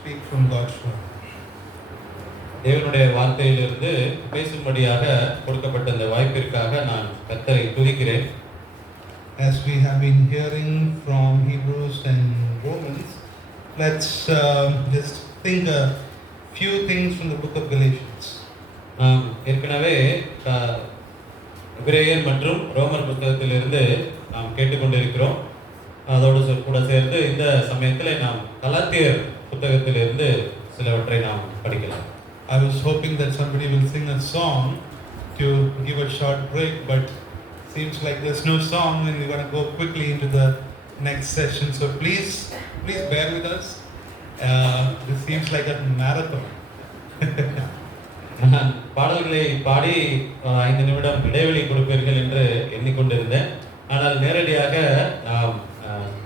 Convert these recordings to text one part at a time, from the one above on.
speak from God's word. தேவனுடைய வார்த்தையிலிருந்து பேசும்படியாக கொடுக்கப்பட்ட இந்த வாய்ப்பிற்காக நான் கர்த்தரை துதிக்கிறேன். As we have been hearing from Hebrews and Romans, let's just think a few things from the book of Galatians. நாம் ஏற்கனவே எபிரேயர் மற்றும் ரோமர் புத்தகத்திலிருந்து நாம் கேட்டுக்கொண்டிருக்கிறோம். அதோடு கூட சேர்ந்து இந்த சமயத்தில் நாம் கலாத்தியர் புத்தகத்திலிருந்து சிலவற்றை நாம் படிக்கலாம். I was hoping that somebody will sing a song to give a short break, but seems like there's no song and we're going to go quickly into the next session. So please bear with us. This seems like a marathon. நான் பாடல்களை பாடி 5 நிமிடம் இடைவெளி கொடுப்பீர்கள் என்று எண்ணிக்கொண்டிருந்தேன். ஆனால் நேரடியாக நாம்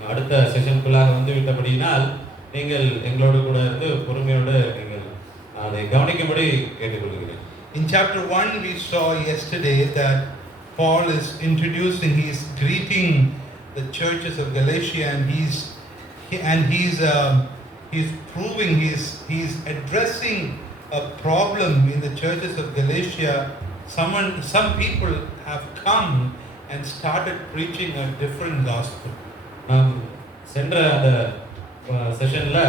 அடுத்த செஷனுக்குள்ளாக வந்துவிட்டபடியினால் நீங்கள் எங்களோடு கூட இருந்து பொறுமையோடு நீங்கள் அதை கவனிக்கும்படி கேட்டுக்கொள்கிறேன். In chapter 1 we saw yesterday that Paul is introducing, he's greeting the churches of Galatia, and he's proving, he's addressing a problem in the churches of Galatia. Some people have come and started preaching a different gospel. சென்ற அந்த செஷன்ல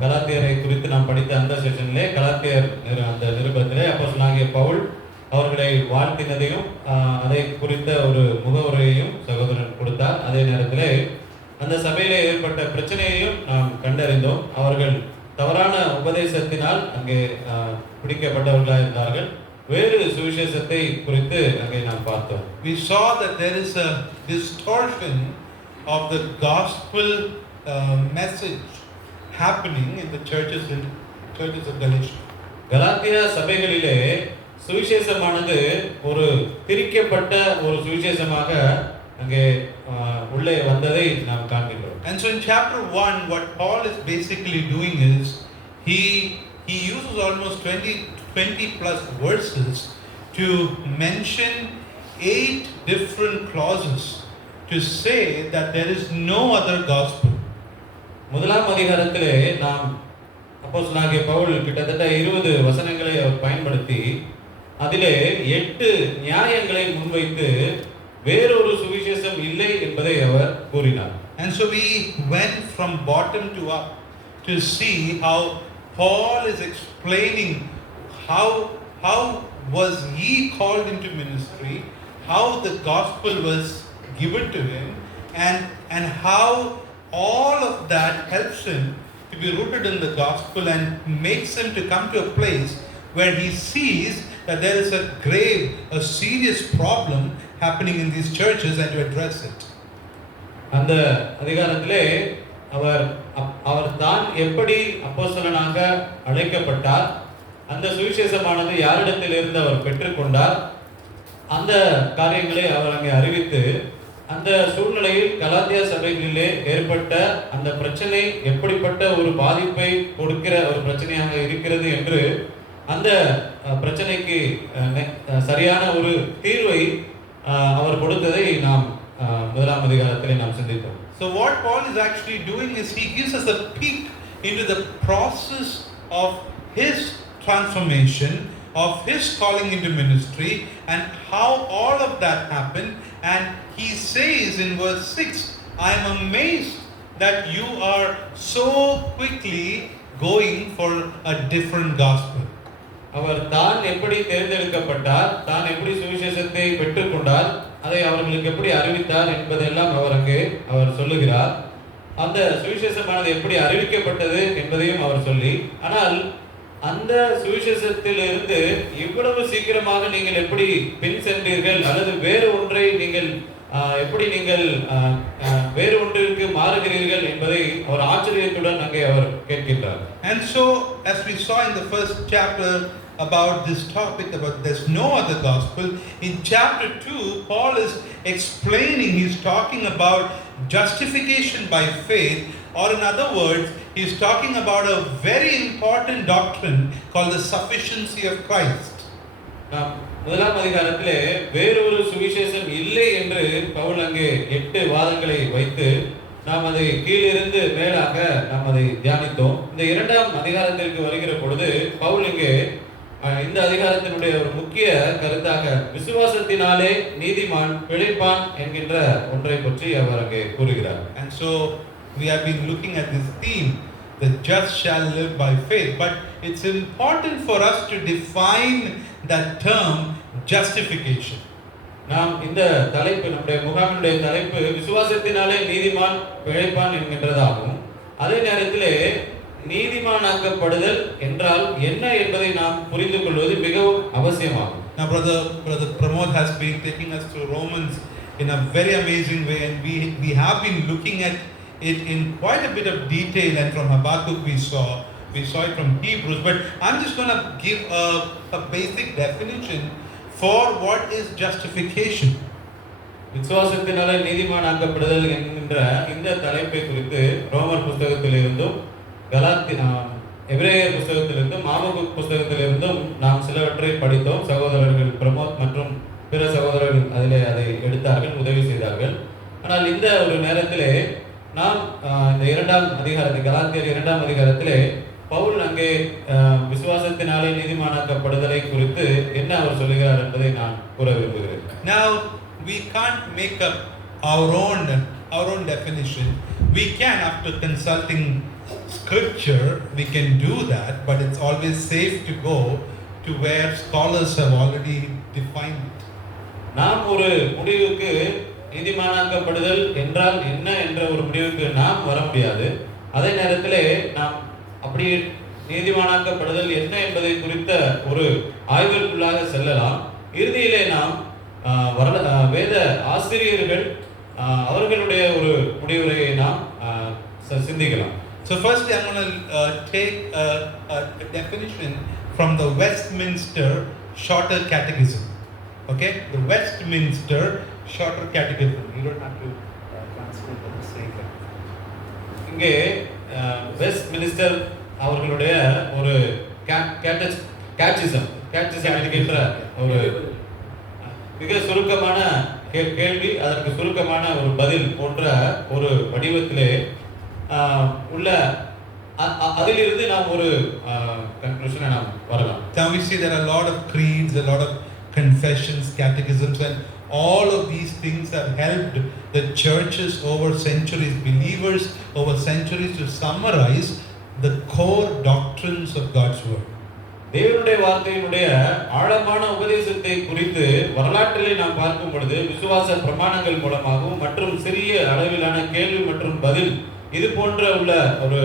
கலாத்தியரை குறித்து நாம் படித்த அந்த செஷன்லே கலாத்தியர் அந்த நிருபத்திலே அப்போஸ்தலனாகிய பவுல் அவர்களை வாழ்த்தினதையும் அதை குறித்த ஒரு முகவுரையையும் சகோதரன் கொடுத்தார். அதே நேரத்திலே அந்த சபையிலே ஏற்பட்ட பிரச்சனையையும் நாம் கண்டறிந்தோம். அவர்கள் தவறான உபதேசத்தினால் அங்கே பிடிக்கப்பட்டவர்களாக இருந்தார்கள். வேறு சுவிசேஷத்தை குறித்து அங்கே நாம் பார்த்தோம். We saw that there is a distortion of the gospel message happening in the churches of Galatia. Galatia சபைகளிலே சுவிசேஷமானது ஒரு திரிக்கப்பட்ட ஒரு சுவிசேஷமாக அங்கே உள்ளே வந்ததை நாம் காண்கிறோம். And so in chapter 1 what Paul is basically doing is he uses almost 20 plus verses to mention 8 different clauses to say that there is no other gospel. முதலாம் அதிகாரத்திலே நாம் அப்போஸ்தலனாகிய பவுல் கிட்டத்தட்ட 20 வசனங்களை அவர் பயன்படுத்தி அதிலே 8 நியாயங்களை முன்வைத்து வேறொரு சுவிசேஷம் இல்லை என்பதை அவர் கூறினார். And so we went from bottom to up to see how Paul is explaining how was he called into ministry, how the gospel was given to him, and how all of that helps him to be rooted in the gospel and makes him to come to a place where he sees that there is a serious problem happening in these churches and to address it. அந்த அதிகாரத்திலே அவர் தான் எப்படி அப்போஸ்தலனாக அழைக்கப்பட்டார், அந்த சுவிசேஷமானது யாரிடத்திலிருந்து அவர் பெற்றுக்கொண்டார், அந்த காரியங்களை அவர் அங்கே அறிவித்து அந்த சூழ்நிலையில் கலாத்தியா சபைகளிலே ஏற்பட்ட அந்த பிரச்சனை எப்படிப்பட்ட ஒரு பாதிப்பை கொடுக்கிற ஒரு பிரச்சனையாக இருக்கிறது என்று அந்த பிரச்சனைக்கு சரியான ஒரு தீர்வை அவர் கொடுத்ததை நாம் முதலாம் அதிகாரத்திலே நாம் சிந்தித்தோம். So what Paul is actually doing is he gives us a peek into the process of his transformation, of his calling into ministry, and how all of that happened. And he says in verse 6, I am amazed that you are so quickly going for a different gospel. அவர் தான் எப்படி தேர்ந்தெடுக்கப்பட்டார், தான் எப்படி சுவிசேஷத்தை பெற்றுக்கொண்டார், அதை அவர்களுக்கு எப்படி அறிவித்தார் என்பதெல்லாம் அவர் சொல்லுகிறார். அந்த சுவிசேஷமானது எப்படி அறிவிக்கப்பட்டது என்பதையும் அவர் சொல்லி, ஆனால் அந்த சுவிசேஷத்திலிருந்து இவ்வளவு சீக்கிரமாக நீங்கள் எப்படி பின் சென்றீர்கள், அல்லது வேறு ஒன்றை நீங்கள் எப்படி நீங்கள் வேறு ஒன்றிற்கு மாறுகிறீர்கள் என்பதை அவர் ஆச்சரியத்துடன் அங்கே அவர் கேட்கின்றார். And so as we saw in the first chapter about this topic, about there's no other gospel, in chapter 2 Paul is explaining, he's talking about justification by faith, or in other words he's talking about a very important doctrine called the sufficiency of Christ. முதலாம் அதிகாரத்திலே வேறொரு சுவிசேஷம் இல்லை என்று பவுல் அங்கே 8 வாதங்களை வைத்து நாம் அதை கீழிருந்து மேலாக நாம் அதை தியானித்தோம். இந்த 2ஆம் அதிகாரத்திற்கு வருகிற பொழுது பவுல் இங்கே இந்த அதிகாரத்தினுடைய ஒரு முக்கிய கருத்தாக விசுவாசத்தினாலே நீதிமான் பிழைப்பான் என்கின்ற ஒன்றை பற்றி அவர் அங்கே கூறுகிறார். And so we have been looking at this theme, the just shall live by faith. But it's important for us to define that term justification. நாம் இந்த தலைப்பு, நம்முடைய முகாமினுடைய தலைப்பு விசுவாசத்தினாலே நீதிமான் பிழைப்பான் என்கின்றதாகும். அதே நேரத்திலே நீதிமானாக்கப்படுதல் என்றால் என்ன என்பதை நாம் புரிந்து கொள்வது மிகவும் அவசியமாகும். Now brother Pramod has been taking us through Romans in a very amazing way, and we have been looking at it in quite a bit of detail, and from Habakkuk we saw it from Hebrews, but I'm just going to give a basic definition for what is justification. விசுவாசத்தினாலே நீதிமானாக்கப்படுதல் என்கின்ற இந்த தலைப்பை குறித்து ரோமர் புத்தகத்திலிருந்தும் எபிரேயர் புத்தகத்திலிருந்தும் ஆபகுக் புத்தகத்திலிருந்தும் நாம் சிலவற்றை படித்தோம். சகோதரர்கள் பிரமோத் மற்றும் பிற சகோதரர்கள் அதிலே அதை எடுத்தார்கள், உதவி செய்தார்கள். ஆனால் இந்த ஒரு நேரத்திலே நாம் இந்த 2ஆம் அதிகாரத்தில், கலாத்தியர் 2ஆம் அதிகாரத்திலே பவுல் அங்கே விசுவாசத்தினாலே நீதிமானாக்கப்படுதலை குறித்து என்ன அவர் சொல்லுகிறார் என்பதை நான் கூற விரும்புகிறேன். Now we can't make up our own definition. We can, after consulting scripture, we can do that, but it's always safe to go to where scholars have already defined it. நாம் ஒரு முடிவுக்கு நீதிமானாக்கப்படுதல் என்றால் என்ன என்ற ஒரு முடிவுக்கு நாம் வர முடியாது. அதே நேரத்திலே நாம் அப்படி நீதிமானாக்கப்படுதல் என்ன என்பதை குறித்த ஒரு ஆய்விற்குள்ளாக செல்லலாம். இறுதியிலே நாம் வேத ஆசிரியர்கள் அவர்களுடைய ஒரு முடிவுரையை நாம் சிந்திக்கலாம். So first I'm going to take a definition from the Westminster Shorter Catechism. Okay, the Westminster Shorter Catechism. You don't have to translate the mistake. இங்கே வெஸ்ட்மினிஸ்டர் அவர்களுடைய ஒரு கேட்சிசம் என்கின்ற ஒரு மிக சுருக்கமான கேள்வி, அதற்கு சுருக்கமான ஒரு பதில் போன்ற ஒரு வடிவத்திலே உள்ள அதிலிருந்து நாம் ஒரு கன்க்ளூஷனை நாம் வரலாம். Now we see there are a lot of creeds, a lot of confessions, catechisms, and all of these things have helped the churches over centuries, believers over centuries, to summarize the core doctrines of God's word. தேவனுடைய வார்த்தையினுடைய ஆழமான உபதேசத்தை குறித்து வரலாற்றிலே நாம் பார்க்கும் பொழுது விசுவாச பிரமாணங்கள் மூலமாகவும் மற்றும் சிறிய அளவிலான கேள்வி மற்றும் பதில் இது போன்ற உள்ள ஒரு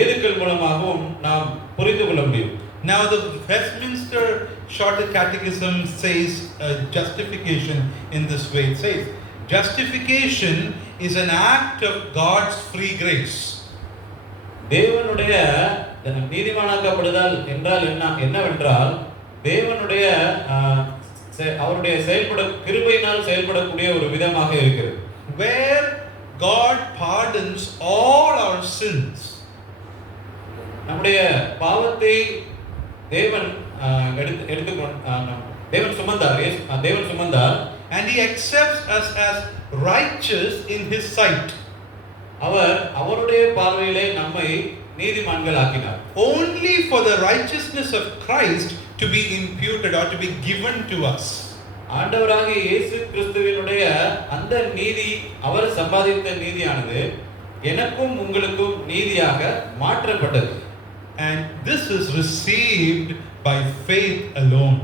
ஏதுக்கள் மூலமாகவும் நாம் புரிந்து கொள்ள முடியும். Now the Westminster Shorter Catechism says justification in this way. It says justification is an act of God's free grace. தேவனுடைய நீதிமானாக்கப்படுதல் என்றால் என்னவென்றால் தேவனுடைய அவருடைய கிருபையினால் செயல்படக்கூடிய ஒரு விதமாக இருக்கிறது. Where God pardons all our sins. நம்முடைய பாவத்தை தேவன் சுமந்தார் And he accepts us as righteous in his sight. அவருடைய பார்வையிலே நம்மை நீதிமான்கள் ஆக்கினார். Only for the righteousness of Christ to be imputed or to be given to us. ஆண்டவராகிய இயேசு கிறிஸ்துவினுடைய அந்த நீதி, அவர் சம்பாதித்த நீதியானது எனக்கும் உங்களுக்கும் நீதியாக மாற்றப்பட்டது. And this is received by faith alone.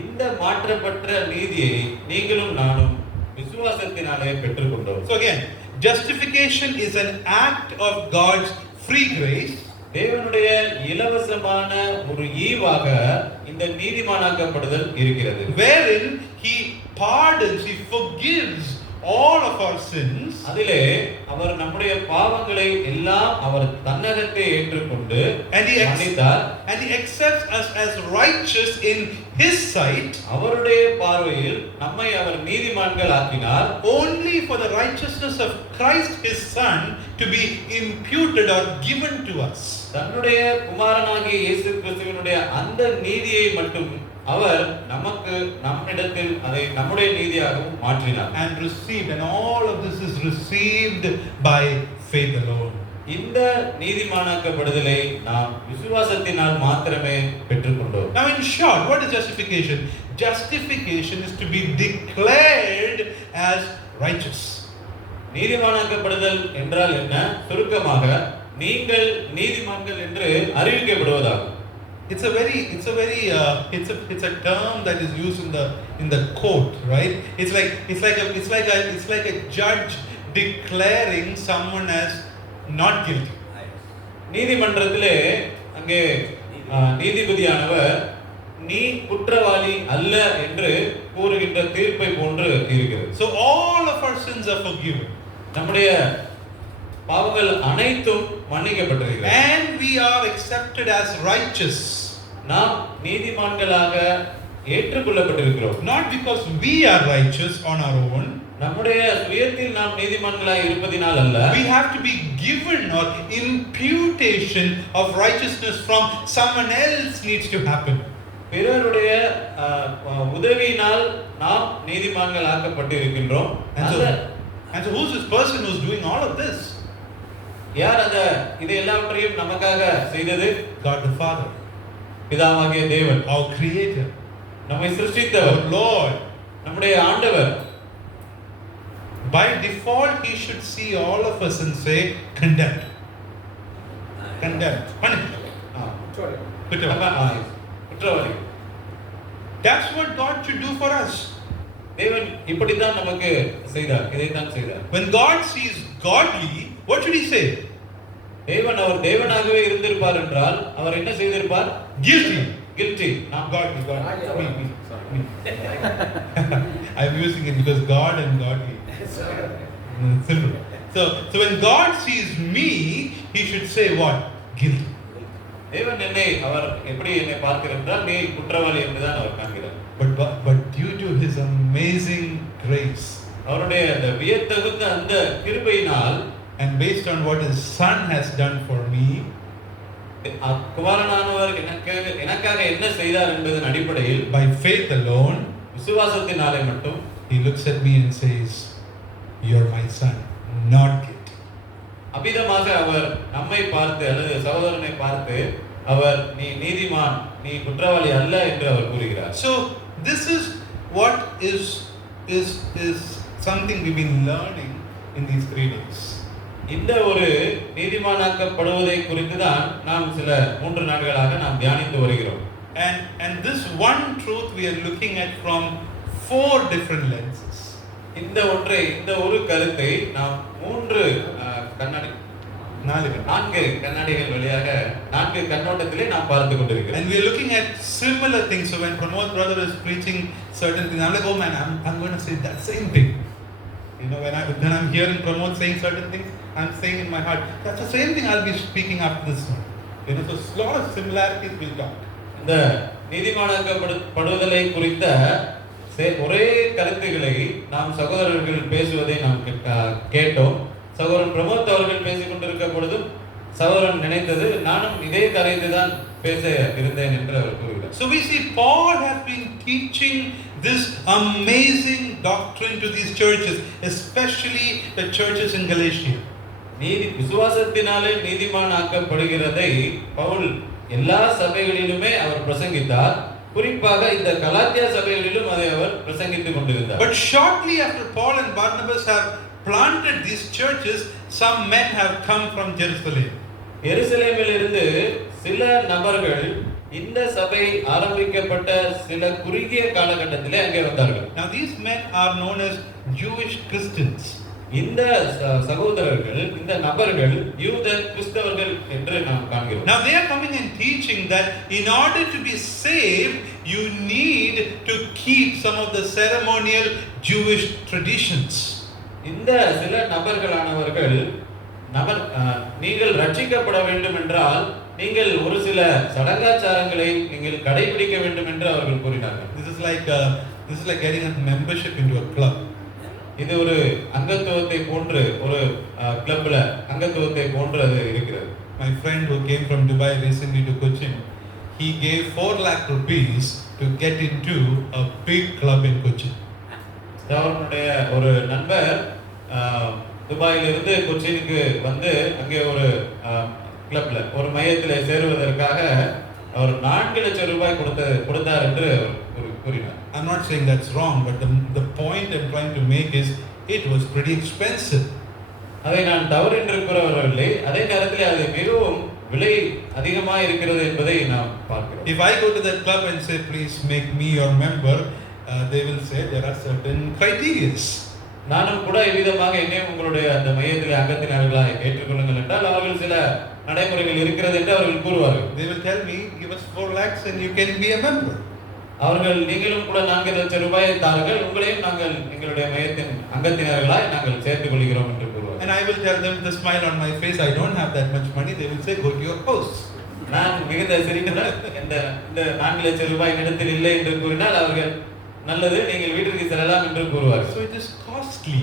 இந்த மாற்றப்பட்ட நீதியை நீங்களும் நானும் விசுவாசத்தினாலே பெற்றுக்கொண்டோம். So again, justification is an act of God's free grace. தேவனுடைய இலவசமான ஒரு ஈவாக இந்த நீதிமானாக்கப்படுதல் இருக்கிறது. Wherein he pardons, he forgives all of our sins. அதிலே அவர் நம்முடைய பாவங்களை எல்லாம் அவர் தன்னகத்தை ஏற்றுக்கொண்டு மன்னித்தார். And he accepts us as righteous in his sight. அவருடைய பார்வையில் நம்மை அவர் நீதிமான்கள் ஆக்கினார். Only for the righteousness of Christ his son to be imputed or given to us. தன்னுடைய குமாரனாகிய இயேசு கிறிஸ்துவினுடைய அந்த நீதியை மட்டும் அவர் நமக்கு நம்மிடத்தில் அதை நம்முடைய நீதியாகவும் மாற்றினார். And received, and all of this is received by faith alone. இந்த நீதிமானாக்கப்படுதலை நாம் விசுவாசத்தினால் மாத்திரமே பெற்றுக்கொண்டோம். Now in short, what is justification? Justification is to be declared as righteous. நீதிமானாக்கப்படுதல் என்றால் என்ன? சுருக்கமாக நீங்கள் நீதிமான்கள் என்று அறிவிக்கப்படுவதாகும். It's a term that is used in the court, right? It's like a judge declaring someone as not guilty. நீதிமன்றத்திலே அங்கே நீதிபதியானவர் நீ குற்றவாளி அல்ல என்று கூறுகின்ற தீர்ப்பை போன்று இருக்கிறது. So all of our sins are forgiven. நம்முடைய பாவங்கள் அனைத்தும் மன்னிக்கப்பட்டிருக்கிறது. And we are accepted as righteous. நாம் நீதிமான்களாக ஏற்றுக்கொள்ளப்பட்டிருக்கிறோம். Not because we are righteous on our own. நம்முடைய சுயத்தில் நாம் நீதிமான்களாக இருப்பதினால் அல்ல. We have to be given or imputation of righteousness from someone else needs to happen. பிறருடைய உதவியினால் நாம் நீதிமான்கள் ஆக்கப்பட்டிருக்கின்றோம். And so who's this person who's doing all of this? யார் அந்த இதை எல்லாவற்றையும் நமக்காக செய்தது? God the Father, பிதாவாகிய தேவன், our creator, நம்மை சிருஷ்டித்தவர், our Lord, நம்முடைய ஆண்டவர். By default he should see all of us and say condemned. Punished. குற்றவாளி. That's what God should do for us. தேவன் இப்படித்தான் நமக்கு செய்தார், இதைத்தான் செய்தார். When God sees godly, what should he say? தேவன் அவர் தேவனாகவே இருந்திருப்பார் என்றால் அவர் என்ன செய்திருப்பார்? Guilty. Not godly. Me. I'm using it because God and godly. Simple. So when God sees me, he should say what? Guilty. தேவன் அவர் எப்படி என்னை பார்க்கிறார்? நீ குற்றவாளி என்றுதான் அவர் காண்கிறார். But due to his amazing grace, அவருடைய அந்த வியத்தகுந்த அந்த கிருபையினால், and based on what his son has done for me, குமாரனானவர் எனக்காக என்ன செய்தார் என்பதன் அடிப்படையில், by faith alone, விசுவாசத்தினாலே மட்டும், he looks at me and says, "You're my son, not guilty." அபிதமாக அவர் நம்மை பார்த்து அல்லது சகோதரனை பார்த்து அவர் நீ நீதிமான், நீ குற்றவாளி அல்ல என்று அவர் கூறுகிறார். So this is what is something we've been learning in these 3 days. இந்த ஒரு நீதிமானாக்கப்படுவதை குறித்து தான் நாம் சில 3 நாட்களாக நாம் தியானித்து வருகிறோம். And this one truth we are looking at from 4 different lenses. இந்த ஒரு கருத்தை நாம் 4 கண்ணாடிகள் வழியாக 4 கண்ணோட்டத்திலே நாம் பார்த்து கொண்டிருக்கிறோம். And we are looking at similar things. So when Pramod brother is preaching certain things, I'm like, oh man, I'm going to say that same thing. You know, when I'm hearing Pramod saying certain things, I'm saying in my heart, that's the same thing I'll be speaking after this one. You know, so a lot of similarities we'll talk. இந்த நீதிமானாக்கப்படுவதை குறித்த ஒரே கருத்துக்களை நாம் சகோதரர்கள் பேசுவதை நாம் கேட்டோம். சகோதரன் பிரமோத் அவர்கள் பேசிக் கொண்டிருக்க பொழுதும் சகோதரன் நினைத்தது நானும் இதே கருத்தை தான் பேச இருந்தேன் என்று அவர் கூறுகிறார். So we see Paul has been teaching this amazing doctrine to these churches, especially the churches in Galatia. விசுவாசத்தினாலே நீதிமான் ஆக்கப்படுகிறதை பவுல் எல்லா சபைகளிலுமே அவர் பிரசங்கித்தார். குறிப்பாக இந்த கலாத்தியா சபைகளிலும் அதை அவர் பிரசங்கித்துக் கொண்டிருந்தார். But shortly after Paul and Barnabas have planted these churches, some men have come from Jerusalem. எருசலேமிலிருந்து சில நபர்கள் இந்த சபை ஆரம்பிக்கப்பட்ட சில குறுகிய காலகட்டத்திலே அங்கே வந்தார்கள். Now these men are known as Jewish Christians. இந்த சகோதரர்கள், இந்த நபர்கள் யூத கிறிஸ்தவர்கள் என்று நாம் காண்கிறோம். Now they are coming and teaching that in order to be saved you need to keep some of the ceremonial Jewish traditions. இந்த சில நபர்களானவர்கள் நீங்கள் ரட்சிக்கப்பட வேண்டும் என்றால் நீங்கள் ஒரு சில சடங்காச்சாரங்களை நீங்கள் கடைபிடிக்க வேண்டும் என்று அவர்கள் கூறினார்கள். This is like getting a membership into a club. இது ஒரு அங்கத்துவத்தை போன்று, ஒரு கிளப்ல அங்கத்துவத்தை போன்று அது இருக்கிறது. My friend who came from Dubai recently to Cochin, he gave 4 lakh rupees to get into a big club in Kochi. அவருடைய ஒரு நண்பர் துபாயிலிருந்து கொச்சினுக்கு வந்து அங்கே ஒரு கிளப்ல ஒரு மையத்தில் சேருவதற்காக அவர் 4 லட்சம் ரூபாய் கொடுத்தார் என்று கூறினார். I'm not saying that's wrong, but the point I'm trying to make is it was pretty expensive. அதை நான் தவறு என்று கூறவில்லை, அதே நேரத்தில் அது மிகவும் விலை அதிகமாக இருக்கிறது என்பதை நாம் பார்க்கிறோம். If I go to that club and say please make me your member, they will say there are certain criteria. நானும் கூட இவ்விதமாக என்னையும் உங்களுடைய அந்த மையத்தில் அங்கத்தினர்களாக ஏற்றுக்கொள்ளுங்கள் என்றால் அவர்கள் சில நடைமுறைகள் இருக்கிறது என்று அவர்கள் கூறுவார்கள். They will tell me give us 4 lakhs and you can be a member. அவர்கள் நீங்களும் கூட 4 லட்சம் ரூபாயை தாருங்கள், உங்களையும் நாங்கள் எங்களுடைய மையத்தின் அங்கத்தினர்களாய் நாங்கள் சேர்த்துக் கொள்கிறோம் என்று கூறுவார்கள். And I will tell them with a smile on my face, I don't have that much money. They will say go to your house. நான் மிகுந்த சிரிக்கிறேன், இந்த 4 லட்சம் ரூபாய் இடத்தில் இல்லை என்று கூறினால் அவர்கள் நல்லது நீங்கள் வீட்டிற்கு செல்லலாம் என்று கூறுவார்கள். So it is costly.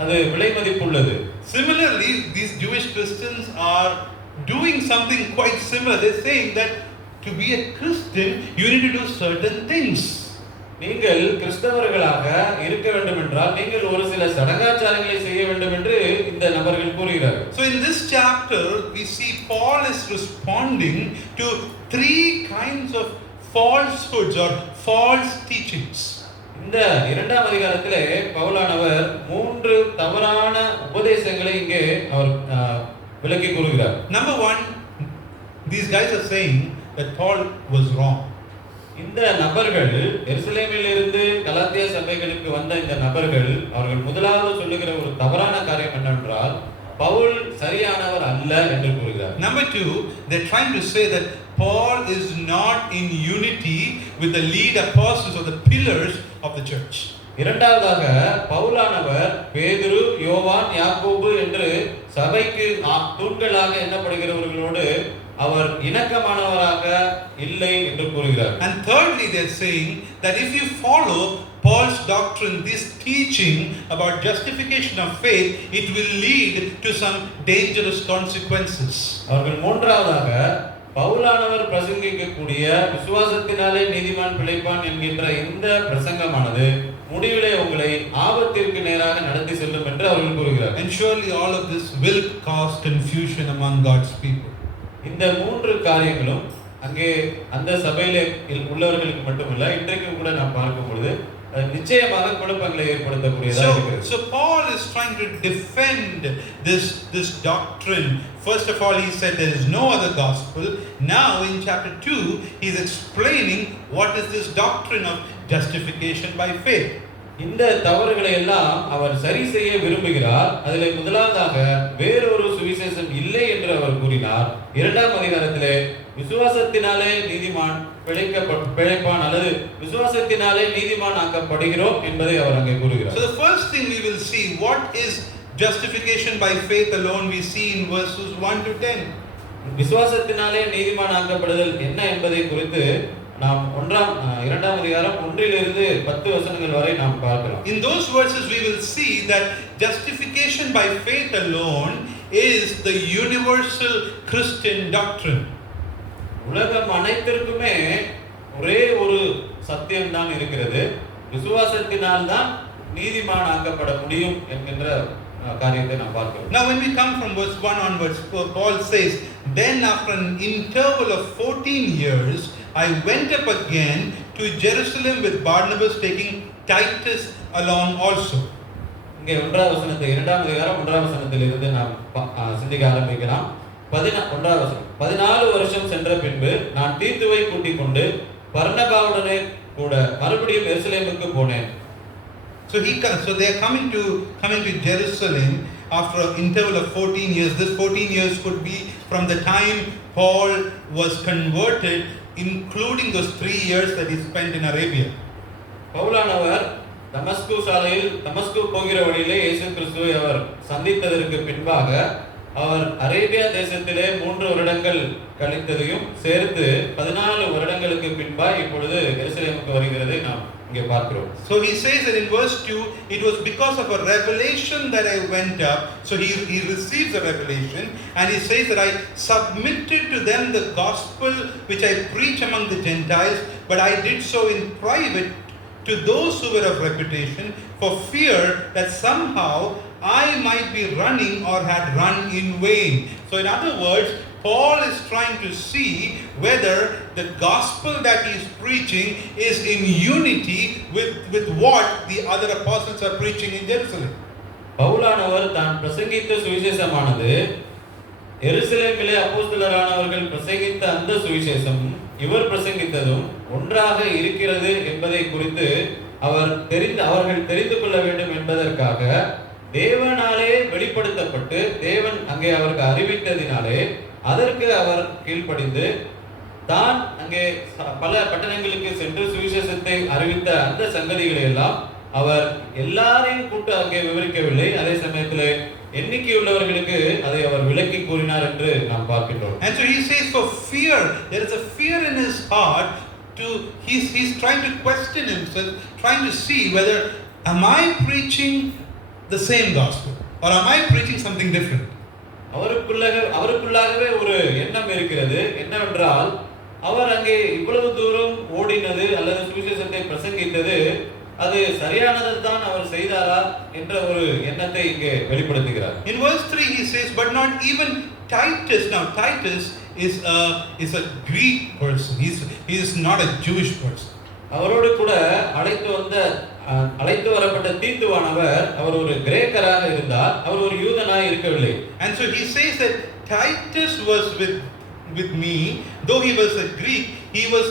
அது விலை மதிப்புள்ளது. Similarly, these Jewish Christians are doing something quite similar. They're saying that to be a Christian, you need to do certain things. நீங்கள் கிறிஸ்தவர்களாக இருக்க வேண்டும் என்றால் நீங்கள் ஒரு சில சடங்காச்சாரங்களை செய்ய வேண்டும் என்று இந்த நபர்கள் கூறுகிறார்கள். So in this chapter, we see Paul is responding to 3 kinds of falsehoods or false teachings. இந்த 2ஆம் அதிகாரத்திலே பவுலானவர் 3 தவறான உபதேசங்களை இங்கே அவர் விளக்கி கூறுகிறார். Number 1, these guys are saying that Paul was wrong. இந்த நபர்கள் எருசலேமில் இருந்து கலாத்தியா சபைகளுக்கு வந்த இந்த நபர்கள் அவர்கள் முதலாவது சொல்லுகிற ஒரு தவறான காரியம் என்னவென்றால் பவுல் சரியானவர் அல்ல என்று கூறுகிறார். Number 2, they're trying to say that Paul is not in unity with the lead apostles or the pillars of the church. இரண்டாவதாக பவுலானவர் பேதுரு, யோவான், யாக்கோபு என்று சபைக்கு தூண்களாக எண்ணப்படுகிறவர்களோடு அவர் இணக்கமானவராக இல்லை என்று கூறுகிறார். And thirdly, they're saying that if you follow Paul's doctrine, this teaching about justification of faith, it will lead to some dangerous consequences. அவர்கள் மூன்றாவதாக பவுலானவர் பிரசங்கிக்கக்கூடிய விசுவாசத்தினாலே நீதிமான் பிழைப்பான் என்கின்ற இந்த பிரசங்கமானது முடிவிலே உங்களை ஆபத்திற்கு நேராக நடத்தி செல்லும் என்று அவர்கள் கூறுகிறார். And surely all of this will cause confusion among God's people. இந்த 3 காரியங்களும் அங்கே அந்த சபையிலே உள்ளவர்களுக்கு மட்டுமல்ல இன்றைக்கும் கூட நாம் பார்க்கும் பொழுது நிச்சயமாக குழப்பங்களை ஏற்படுத்தக்கூடியதாக இருக்கிறது. So Paul is trying to defend this doctrine. First of all, he said there is no other gospel. Now in chapter 2, he is explaining what is this doctrine of justification by faith. இந்த தவறுகளை எல்லாம் அவர் சரி செய்ய விரும்புகிறார். அதில் முதலாவதாக வேறொரு சுவிசேஷம் இல்லை என்று அவர் கூறினார். 2ஆம் அதிகாரத்திலே விசுவாசத்தினாலே நீதிமான் பிழைப்பான் அல்லது விசுவாசத்தினாலே நீதிமான் ஆக்கப்படுகிறோம் என்பதை அவர் அங்கே கூறுகிறார். So the first thing we will see, what is justification by faith alone, we see in verses 1 to 10. விசுவாசத்தினாலே நீதிமான் ஆக்கப்படுதல் என்ன என்பதை குறித்து நாம் 2ஆம் அதிகாரம் 1 10 வசனங்கள் வரை நாம் பார்க்கலாம். In those verses we will see that justification by faith alone is the universal Christian doctrine. உலகம் அனைத்திற்குமே ஒரே ஒரு சத்தியம் தான் இருக்கிறது. விசுவாசத்தினால் தான் நீதிமான் ஆக்கப்பட முடியும் என்கின்ற காரியத்தை நாம் பார்க்கிறோம். Now when we come from verse 1 onwards, Paul says, then after an interval of 14 years I went up again to Jerusalem with Barnabas, taking Titus along also. இங்கே 1ஆம் வசனத்தை 2ஆம் அதிகாரம் 1ஆம் வசனத்திலிருந்து நாம் சிந்திக்க ஆரம்பிக்கலாம். 1ஆம் வசனம். 14 வருஷம் சென்ற பின்பு நான் தீத்துவை கூட்டிக் கொண்டு பர்னபாவுடனே கூட மறுபடியும் எருசலேமுக்கு போனேன். So they are coming to Jerusalem after an interval of 14 years. This 14 years could be from the time Paul was converted, including those 3 years that he spent in Arabia. பவுலானவர் தமஸ்கு போகிற வழியிலே இயேசு கிறிஸ்துவை அவர் சந்தித்ததற்கு பின்பாக அவர் அரேபியா தேசத்திலே 3 வருடங்கள் கழித்ததையும் சேர்த்து 14 வருடங்களுக்கு பின்பாய் இப்பொழுது எருசலேமுக்கு வருகிறதை நாம் இங்கே பார்க்கிறோம். So he says that in verse 2, it was because of a revelation that I went up. So he receives a revelation and he says that I submitted to them the gospel which I preach among the Gentiles, but I did so in private to those who were of reputation, for fear that somehow I might be running or had run in vain. So in other words, Paul is trying to see whether the gospel that he is preaching is in unity with what the other apostles are preaching in Jerusalem. பவுலானவர் தான் பிரசங்கித்த சுவிசேஷமானது எருசலேமிலே அப்போஸ்தலரானவர்கள் பிரசங்கித்த அந்த சுவிசேஷம் இவர் பிரசங்கித்ததும் ஒன்றாக இருக்கிறது என்பதை குறித்து அவர்கள் தெரிந்து கொள்ள வேண்டும் என்பதற்காக தேவனாலே வெளிப்படுத்தப்பட்டு தேவன் அங்கே அவருக்கு அறிவித்ததினாலே அதற்கு அவர் கீழ்ப்படிந்து தான் அங்கே பல பட்டணங்களுக்கு சென்று சுவிசேஷத்தை அறிவித்த அந்த சங்கதிகளை எல்லாம் அவர் எல்லாரையும் கூட்டு அங்கே விவரிக்கவில்லை. அதே சமயத்தில் எண்ணிக்கையுள்ளவர்களுக்கு அதை அவர் விளக்கி கூறினார் என்று நாம் பார்க்கிறோம். And so he says, for fear, there is a fear in his heart he's trying to question himself, trying to see whether am I preaching the same gospel or am I preaching something different? அவருக்குள்ளாகவே ஒரு எண்ணம் இருக்கிறது. என்னவென்றால் அவர் அங்கே இவ்வளவு தூரம் ஓடினது அல்லது சுவிசேஷத்தை பிரசங்கித்தது அது சரியானது தான் அவர் செய்தாரா என்ற ஒரு எண்ணத்தை இங்கே வெளிப்படுத்துகிறார். In verse 3 he says, but not even Titus. Now Titus is a Greek person. He is not a Jewish person. அவரோடு கூட அழைத்து வரப்பட்ட தீத்துவானவர் அவர் ஒரு கிரேக்கராக இருந்தார். அவர் ஒரு யூதனாய் இருக்கவில்லை. And so he says that Titus was with me, though he was a Greek, he was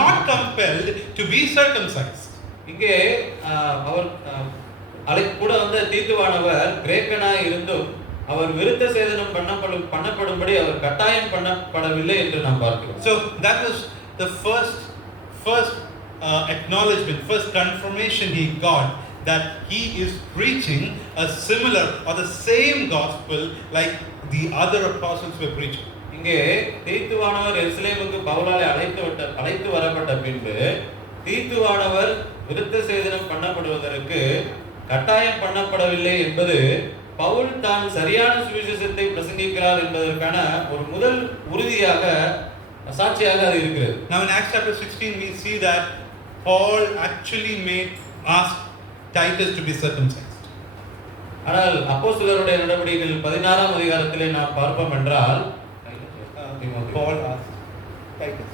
not compelled to be circumcised. இங்கே அவர் கூட வந்த தீத்துவானவர் கிரேக்கனாய் இருந்தும் அவர் விருத்த சேதனம் பண்ணப்படும்படி அவர் கட்டாயம் பண்ணப்படவில்லை என்று நாம் பார்க்கிறோம். So that was the first acknowledgement, first confirmation he got that he is preaching a similar or the same gospel like the other apostles were preaching. இங்கே தீத்துவானவர் எருசலேமுக்கு பவுலாலே அழைத்து வரப்பட்ட பின்பு தீத்துவானவர் விருத்த சேதனம் பண்ணப்படுவதற்கு கட்டாயம் பண்ணப்படவில்லை என்பது பவுல் தான் சரியான சுவிசேஷத்தை பிரசங்கிக்கிறார் என்பதற்கான ஒரு முதல் உறுதியாக சாட்சியாக அது இருக்கிறது. Now in Acts chapter 16 we see that Paul actually asked Titus to be circumcised. ஆனால் அப்போஸ்தலருடைய நடவடிக்கைகள் 16ஆம் அதிகாரத்திலே நாம் பார்ப்போம் என்றால் Paul asked Titus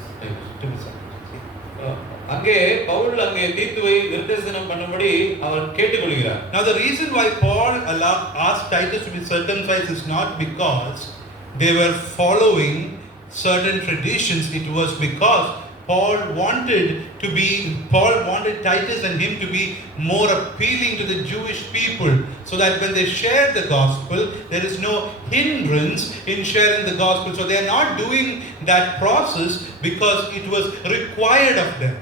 to be circumcised. அங்கே பவுல் அங்கே தீத்துவை விருத்தசேதனம் பண்ணும்படி அவர் கேட்டுக்கொள்கிறார். Now the reason why Paul asked Titus to be circumcised is not because they were following certain traditions. It was because Paul wanted Titus and him to be more appealing to the Jewish people, so that when they share the gospel, there is no hindrance in sharing the gospel. So they are not doing that process because it was required of them.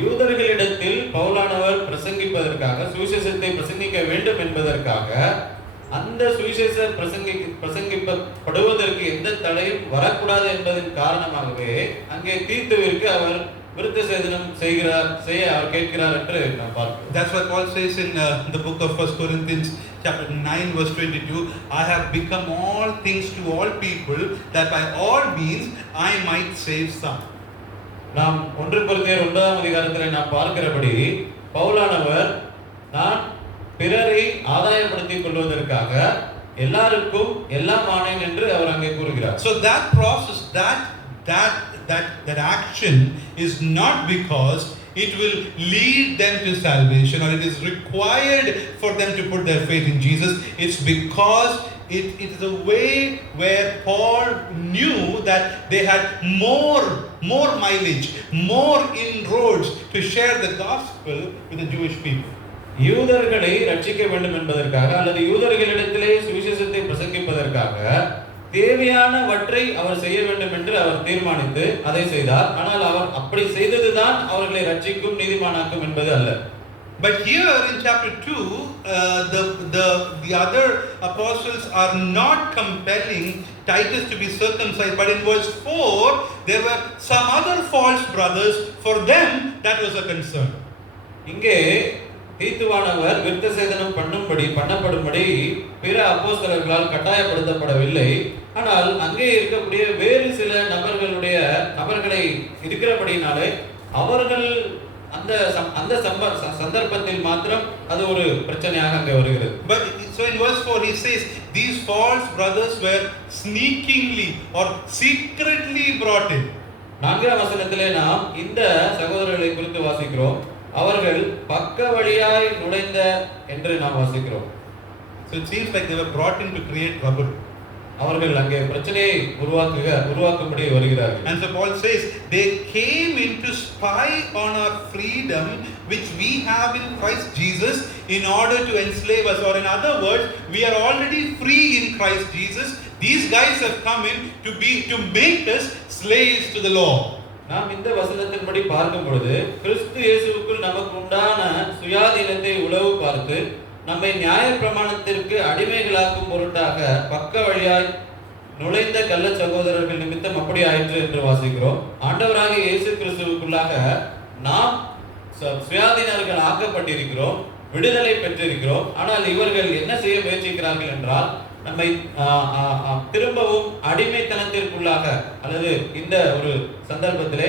யூதர்களிடத்தில் பவுலானவர் பிரசங்கிப்பதற்காக சுவிசேஷத்தை பிரசங்கிக்க வேண்டும் என்பதற்காக அந்த சுவிசேஷ பிரசங்கிக்கப்படுவதற்கு எந்த தடையும் வரக்கூடாது என்பதன் காரணமாகவே அங்கே தீத்துவிற்கு அவர் விருத்த சேதனம் செய்ய அவர் கேட்கிறார் என்று நாம் பார்க்கிறோம். That's what Paul says in the book of 1 Corinthians chapter 9 verse 22, I have become all things to all people that by all means I might save some. நாம் 1 கொரிந்தியர் 9ஆம் அதிகாரத்தில் நாம் பார்க்கிறபடி பவுலானவர் நான் பிறரை ஆதாயப்படுத்திக் கொள்வதற்காக எல்லாருக்கும் எல்லாம் ஆனேன் என்று அவர் அங்கே கூறுகிறார். So that process, that action is not because it will lead them to salvation or it is required for them to put their faith in Jesus. It's because it is a way where Paul knew that they had more mileage, more inroads to share the gospel with the Jewish people. யூதர்களை ரட்சிக்க வேண்டும் என்பதற்காக அல்லது யூதர்களிடத்திலே சுவிசேஷத்தை பிரசங்கிப்பதற்காக தேவையானவற்றை அவர் செய்ய வேண்டும் என்று அவர் தீர்மானித்து அதை செய்தார். ஆனால் அவர் அப்படி செய்ததுதான் அவர்களை ரட்சிக்கும் நீதிமானாக்கும் என்பது அல்ல. But here in chapter 2, the other apostles are not compelling Titus to be circumcised, but in verse 4, there were some other false brothers. For them, that was a concern. இங்கே தீத்துவானவர் விருத்த சேதனம் பண்ணப்படும்படி பிற அப்போஸ்தலர்களால் கட்டாயப்படுத்தப்படவில்லை. ஆனால் அங்கே இருக்கக்கூடிய வேறு சில நபர்களை இருக்கிறபடினாலே அவர்கள் அந்த சந்தர்ப்பத்தில் மாத்திரம் அது ஒரு பிரச்சனையாக அங்கே வருகிறது. But so in verse 4 he says these false brothers were sneakingly or secretly brought in. 4ஆம் வசனத்திலே நாம் இந்த சகோதரர்களை குறித்து வாசிக்கிறோம். அவர்கள் பக்க வழியாய் நுழைந்த என்று நாம் வாசிக்கிறோம். So it seems like they were brought in to create trouble. அவர்கள் அங்கே பிரச்சனையை உருவாக்கும்படி வருகிறார்கள். And so Paul says they came in to spy on our freedom which we have in Christ Jesus in order to enslave us, or in other words, we are already free in Christ Jesus. These guys have come in to make us slaves to the law. நாம் இந்த வசனத்தின்படி பார்க்கும் பொழுது கிறிஸ்து இயேசுவுக்குள் நமக்கு உண்டான சுயாதீனத்தை உளவு பார்த்து நம்மை நியாயப்பிரமாணத்திற்கு அடிமைகளாக்கும் பொருட்டாக பக்க வழியாய் நுழைந்த கள்ள சகோதரர்கள் நிமித்தம் அப்படி ஆயிற்று என்று வாசிக்கிறோம். ஆண்டவராக இயேசு கிறிஸ்துவுக்குள்ளாக நாம் சுயாதீனர்கள் ஆக்கப்பட்டிருக்கிறோம், விடுதலை பெற்றிருக்கிறோம். ஆனால் இவர்கள் என்ன செய்ய முயற்சிக்கிறார்கள் என்றால் நம்மை திரும்பவும் அடிமைத்தனத்திற்குள்ளாக அல்லது இந்த ஒரு சந்தர்ப்பத்திலே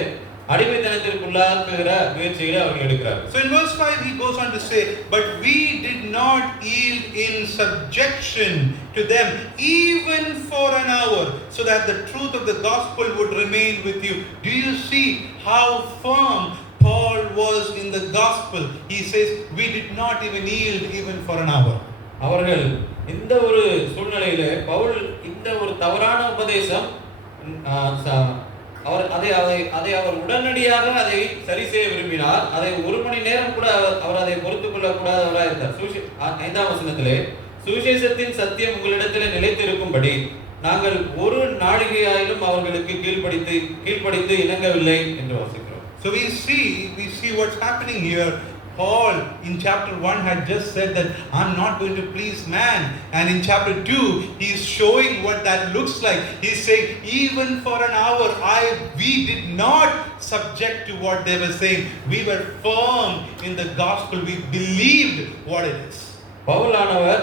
அடிமைத்தனத்திற்குள்ளாக்குகிற முயற்சிகளை அவர்கள் எடுக்கிறார்கள். So in verse 5 he goes on to say, but we did not yield in subjection to them even for an hour, so that the truth of the gospel would remain with you. Do you see how firm Paul was in the gospel? He says we did not even yield even for an hour. அவர்கள் இந்த ஒரு சூழ்நிலையிலே பவுல் இந்த ஒரு தவறான உபதேசம் அவர் உடனடியாக அதை சரி செய்ய விரும்பினார். அதை ஒரு மணி நேரம் கூட அவர் அதை பொறுத்துக் கொள்ள கூடாதவராக இருந்தார். 5ஆம் வசனத்திலே சுவிசேஷத்தின் சத்தியம் உங்களிடத்திலே நிலைத்திருக்கும்படி நாங்கள் ஒரு நாழிகையாயிலும் அவர்களுக்கு கீழ்ப்படித்து இணங்கவில்லை என்று வாசிக்கிறோம். So we see what's happening here. Paul in chapter 1 had just said that I'm not going to please man, and in chapter 2 he is showing what that looks like. He is saying even for an hour we did not subject to what they were saying. We were firm in the gospel. We believed what it is. பவுலானவர்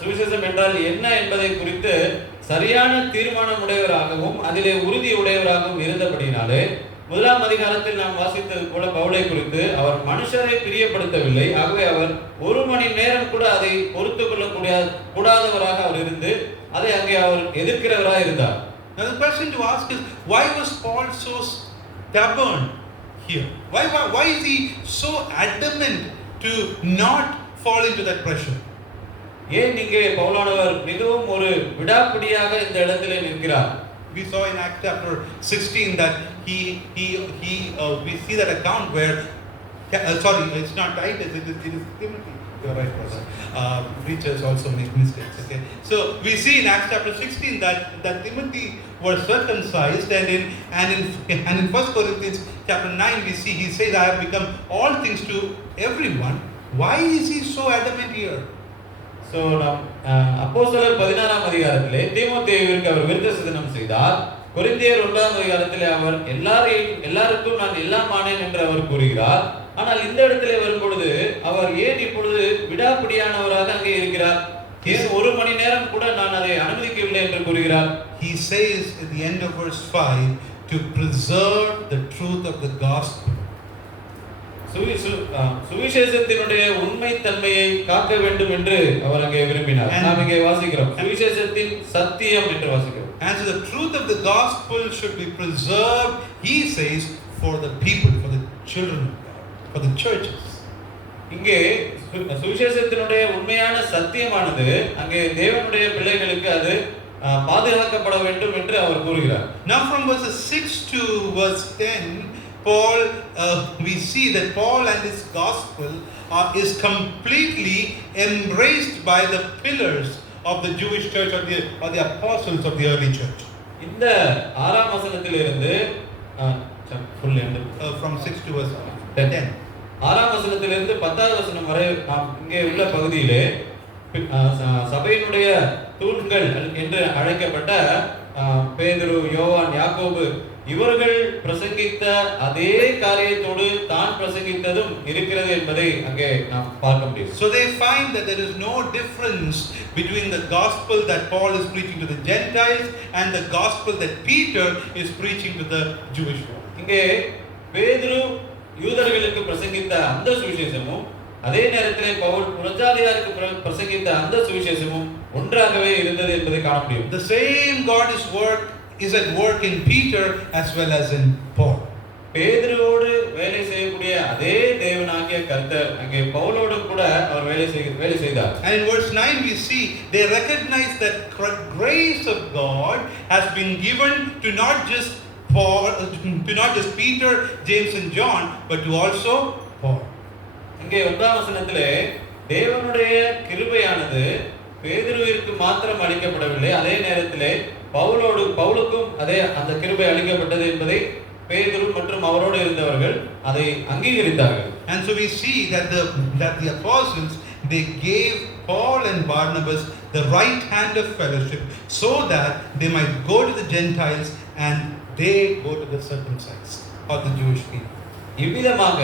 சுவிசேஷம் என்றால் என்ன என்பதை குறித்து சரியான தீர்மானம் உடையவராகவும் அதிலே உறுதி உடையவராகவும் இருந்தபடினாலே 1ஆம் அதிகாரத்தில் நாம் வாசித்தது போல பவுலை குறித்து அவர் மனுஷரை பிரியப்படுத்தவில்லை. ஆகவே அவர் ஒரு மணி நேரம் கூட அதை பொறுத்துக் கொள்ள கூடாதவராக அவர் இருந்து அதை அங்கே அவர் எதிர்க்கிறவராக இருந்தார். Now the question to ask is, why was Paul so stubborn here? Why is he so adamant to not fall into that pressure? ஏன் இங்கே பவுலானவர் மிகவும் ஒரு விடாப்பிடியாக இந்த இடத்திலே நிற்கிறார்? We saw in Acts chapter 16 that we see that account where it's not Titus, it is Timothy. You're right, brother. Preachers also make mistakes. Okay, so we see in Acts chapter 16 that Timothy was circumcised, and in 1 Corinthians chapter 9 we see he says, I have become all things to everyone. Why is he so adamant here? So அப்போஸ்தலர் 16ஆம் அதிகாரத்திலே தீமோத்தேயுவிற்கு அவர் விருத்த சேதனம் செய்தார். கொரிந்தியர் 1ஆம் அதிகாரத்திலே அவர் எல்லாருக்கும் நான் எல்லாம் ஆனேன் என்று அவர் கூறுகிறார். ஆனால் இந்த இடத்திலே வரும்பொழுது அவர் ஏன் இப்பொழுது விடாப்பிடியானவராக அங்கே இருக்கிறார்? ஏன் ஒரு மணி நேரம் கூட நான் அதை அனுமதிக்கவில்லை என்று கூறுகிறார்? He says at the end of verse 5 to preserve the truth of the gospel. சுவிசேஷத்தினுடைய உண்மை தன்மையை காக்க வேண்டும் என்று அவர் அங்கே விரும்பினார். நாம் இங்கே வாசிக்கிறோம் சுவிசேஷத்தின் சத்தியம் என்று வாசிக்கிறோம். And so the truth of the gospel should be preserved, he says, for the people, for the children of God, for the churches. இங்கே சுவிசேஷத்தினுடைய உண்மையான சத்தியமானது அங்கே தேவனுடைய பிள்ளைகளுக்கு அது பாதுகாக்கப்பட வேண்டும் என்று அவர் கூறுகிறார். Now from verses 6 to verse 10 we see that Paul and his gospel is completely embraced by the pillars of the Jewish church or the apostles of the early church. இந்த 6ஆம் வசனத்திலிருந்து from 6 to verse 10. 6ஆம் வசனத்திலிருந்து 10வது வசனம் வரை நாம் இங்கே உள்ள பகுதியிலே சபையினுடைய தூண்கள் என்று அழைக்கப்பட்ட பேதுரு, யோவான், யாக்கோபு இவர்கள் பிரசங்கித்த அதே காரியத்தோடு தான் பிரசங்கித்ததும் இருக்கிறது என்பதை அங்கே நாம் பார்க்க முடியும். So they find that there is no difference between the gospel that Paul is preaching to the Gentiles and the gospel that Peter is preaching to the Jewish world. இங்கே பேதுரு யூதர்களுக்கு பிரசங்கித்த அந்த சுவிசேஷமும் அதே நேரத்திலே பவுல் புறஜாதியாருக்கு பிரசங்கித்த அந்த சுவிசேஷமும் ஒன்றாகவே இருந்தது என்பதை காண முடியும். The same God is at work in Peter as well as in Paul. பேதுருவோடு வேலை செய்யக்கூடிய அதே தேவனாகிய கர்த்தர் அங்கே பவுலோடு கூட அவர் வேலை செய்தார். And in verse 9 we see they recognize that grace of God has been given to not just Peter, James and John, but to also Paul. இங்கே 9ஆம் வசனத்திலே தேவனுடைய கிருபையானது பேதுருவிற்கு மாத்திரம் அளிக்கப்படவில்லை, அதே நேரத்திலே பவுலுக்கும் அதே அந்த கிருபை அளிக்கப்பட்டது என்பதை பேதுரு மற்றும் அவரோடு இருந்தவர்கள் அதை அங்கீகரித்தார்கள். And so we see that the apostles, they gave Paul and Barnabas the right hand of fellowship so that they might go to the Gentiles and they go to the circumcised of the Jewish people. இவ்விதமாக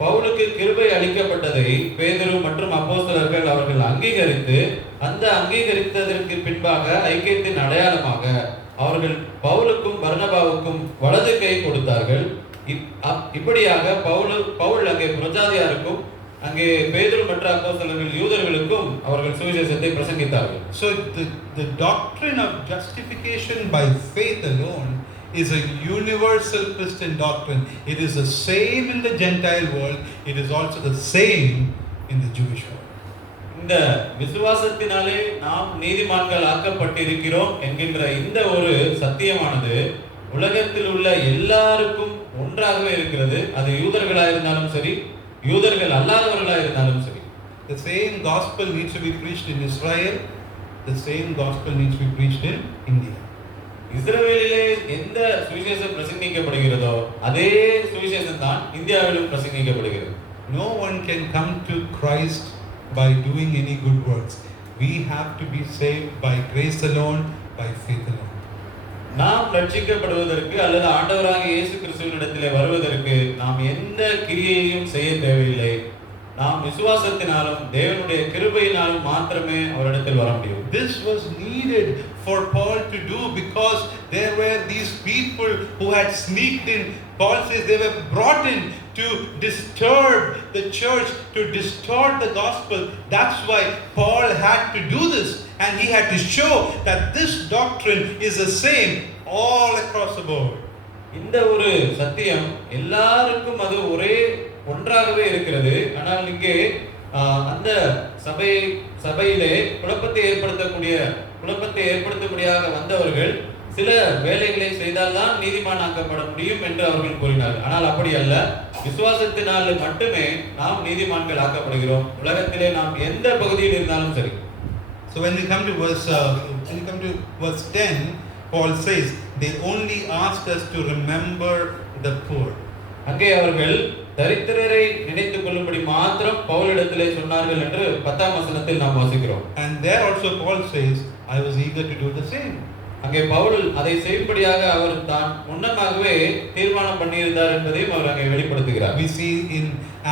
பவுலுக்கு கிருபை அளிக்கப்பட்டதை பேதுரு மற்றும் அப்போஸ்தலர்கள் அவர்கள் அங்கீகரித்து அந்த அங்கீகரித்ததற்கு பின்பாக ஐக்கியத்தின் அடையாளமாக அவர்கள் பவுலுக்கும் பர்னபாவுக்கும் வலது கை கொடுத்தார்கள். இப்படியாக பவுல் அங்கே புறஜாதியாருக்கும் அங்கே பேதுரு மற்ற அப்போஸ்தலர்கள் யூதர்களுக்கும் அவர்கள் சுவிசேஷத்தை பிரசங்கித்தார்கள். So the doctrine of justification by faith alone is a universal Christian doctrine. It is the same in the Gentile world. It is also the same in the Jewish world. இந்த விசுவாசத்தினாலே நாம் நீதிமான்கள் ஆக்கப்பட்டிருக்கிறோம் என்கின்ற இந்த ஒரு சத்தியமானது உலகத்தில் உள்ள எல்லாருக்கும் ஒன்றாகவே இருக்கிறது. அது யூதர்களாக இருந்தாலும் சரி, யூதர்கள் அல்லாதவர்களாக இருந்தாலும் சரி. The same gospel needs to be preached in Israel. The same gospel needs to be preached in India. இஸ்ரவேலிலே எந்த சுவிசேஷம் பிரசங்கிக்கப்படுகிறதோ அதே சுவிசேஷம் தான் இந்தியாவிலும் பிரசங்கிக்கப்படுகிறது. No one can come to Christ by doing any good works. We have to be saved by grace alone, by faith alone. நாம் ரட்சிக்கப்படுவதற்கு அல்லது ஆண்டவராகிய இயேசு கிறிஸ்துவினிடத்திலே வருவதற்கு நாம் எந்த கிரியையும் செய்ய தேவையில்லை. நாம் விசுவாசத்தினாலும் தேவனுடைய கிருபையினாலும் மாத்திரமே அவரிடத்தில் வர முடியும். This was needed for Paul to do because there were these people who had sneaked in. Paul says they were brought in to disturb the church, to distort the gospel. That's why Paul had to do this, and he had to show that this doctrine is the same all across the board. இந்த ஒரு சத்தியம் எல்லாருக்கும் அது ஒன்றாகவே இருக்கிறது. ஆனால் இங்கே அந்த சபையிலே குழப்பத்தை ஏற்படுத்தும்படியாக வந்தவர்கள் சில வேலைகளை செய்தால்தான் நீதிமானாக்கப்பட முடியும் என்று அவர்கள் கூறினார்கள். ஆனால் அப்படி அல்ல, விசுவாசத்தினால் மட்டுமே நாம் நீதிமான்கள் ஆக்கப்படுகிறோம், உலகத்திலே நாம் எந்த பகுதியில் இருந்தாலும் சரி. So when we come to verse 10, Paul says they only asked us to remember the poor. அங்கே அவர்கள் தரித்திரரை நினைத்துக் கொள்ளும்படி மாத்திரம் பவுலிடத்திலே சொன்னார்கள் என்று 10ஆம் வசனத்தில் நாம் வாசிக்கிறோம். And there also Paul says, I was eager to do the same. அங்கே பவுல் அதை செய்யும்படியாக அவர் தான் முன்னமாகவே தீர்மானம் பண்ணியிருந்தார் என்பதையும் அவர் அங்கே வெளிப்படுத்துகிறார். We see in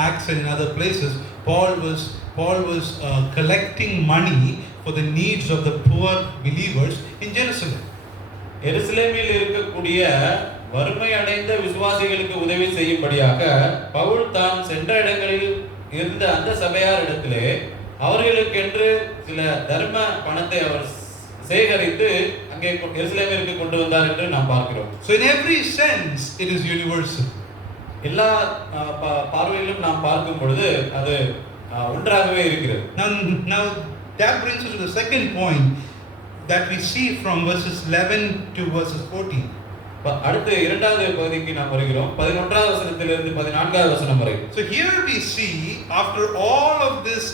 Acts and in other places Paul was collecting money for the needs of the poor believers in Jerusalem. எருசலேமில் இருக்கக்கூடிய வறுமை அடைந்த விசுவாசிகளுக்கு உதவி செய்யும்படியாக பவுல் தான் சென்ற இடங்களில் இருந்த அந்த சபையார் இடத்திலே அவர்களுக்கென்று சில தர்ம பணத்தை அவர் சேகரித்து அங்கே எருசலேமிற்கு கொண்டு வந்தார் என்று நாம் பார்க்கிறோம். So in every sense it is universal. எல்லா பார்வையிலும் நாம் பார்க்கும் பொழுது அது ஒன்றாகவே இருக்கிறது. Now that brings us to the second point that we see from verses 11 to verses 14. அடுத்து இரண்டாவது பகுதிக்கு நாம் வருகிறோம். 11வது வசனத்திலிருந்து 14வது வசனம் வரை. So here we see, after all of this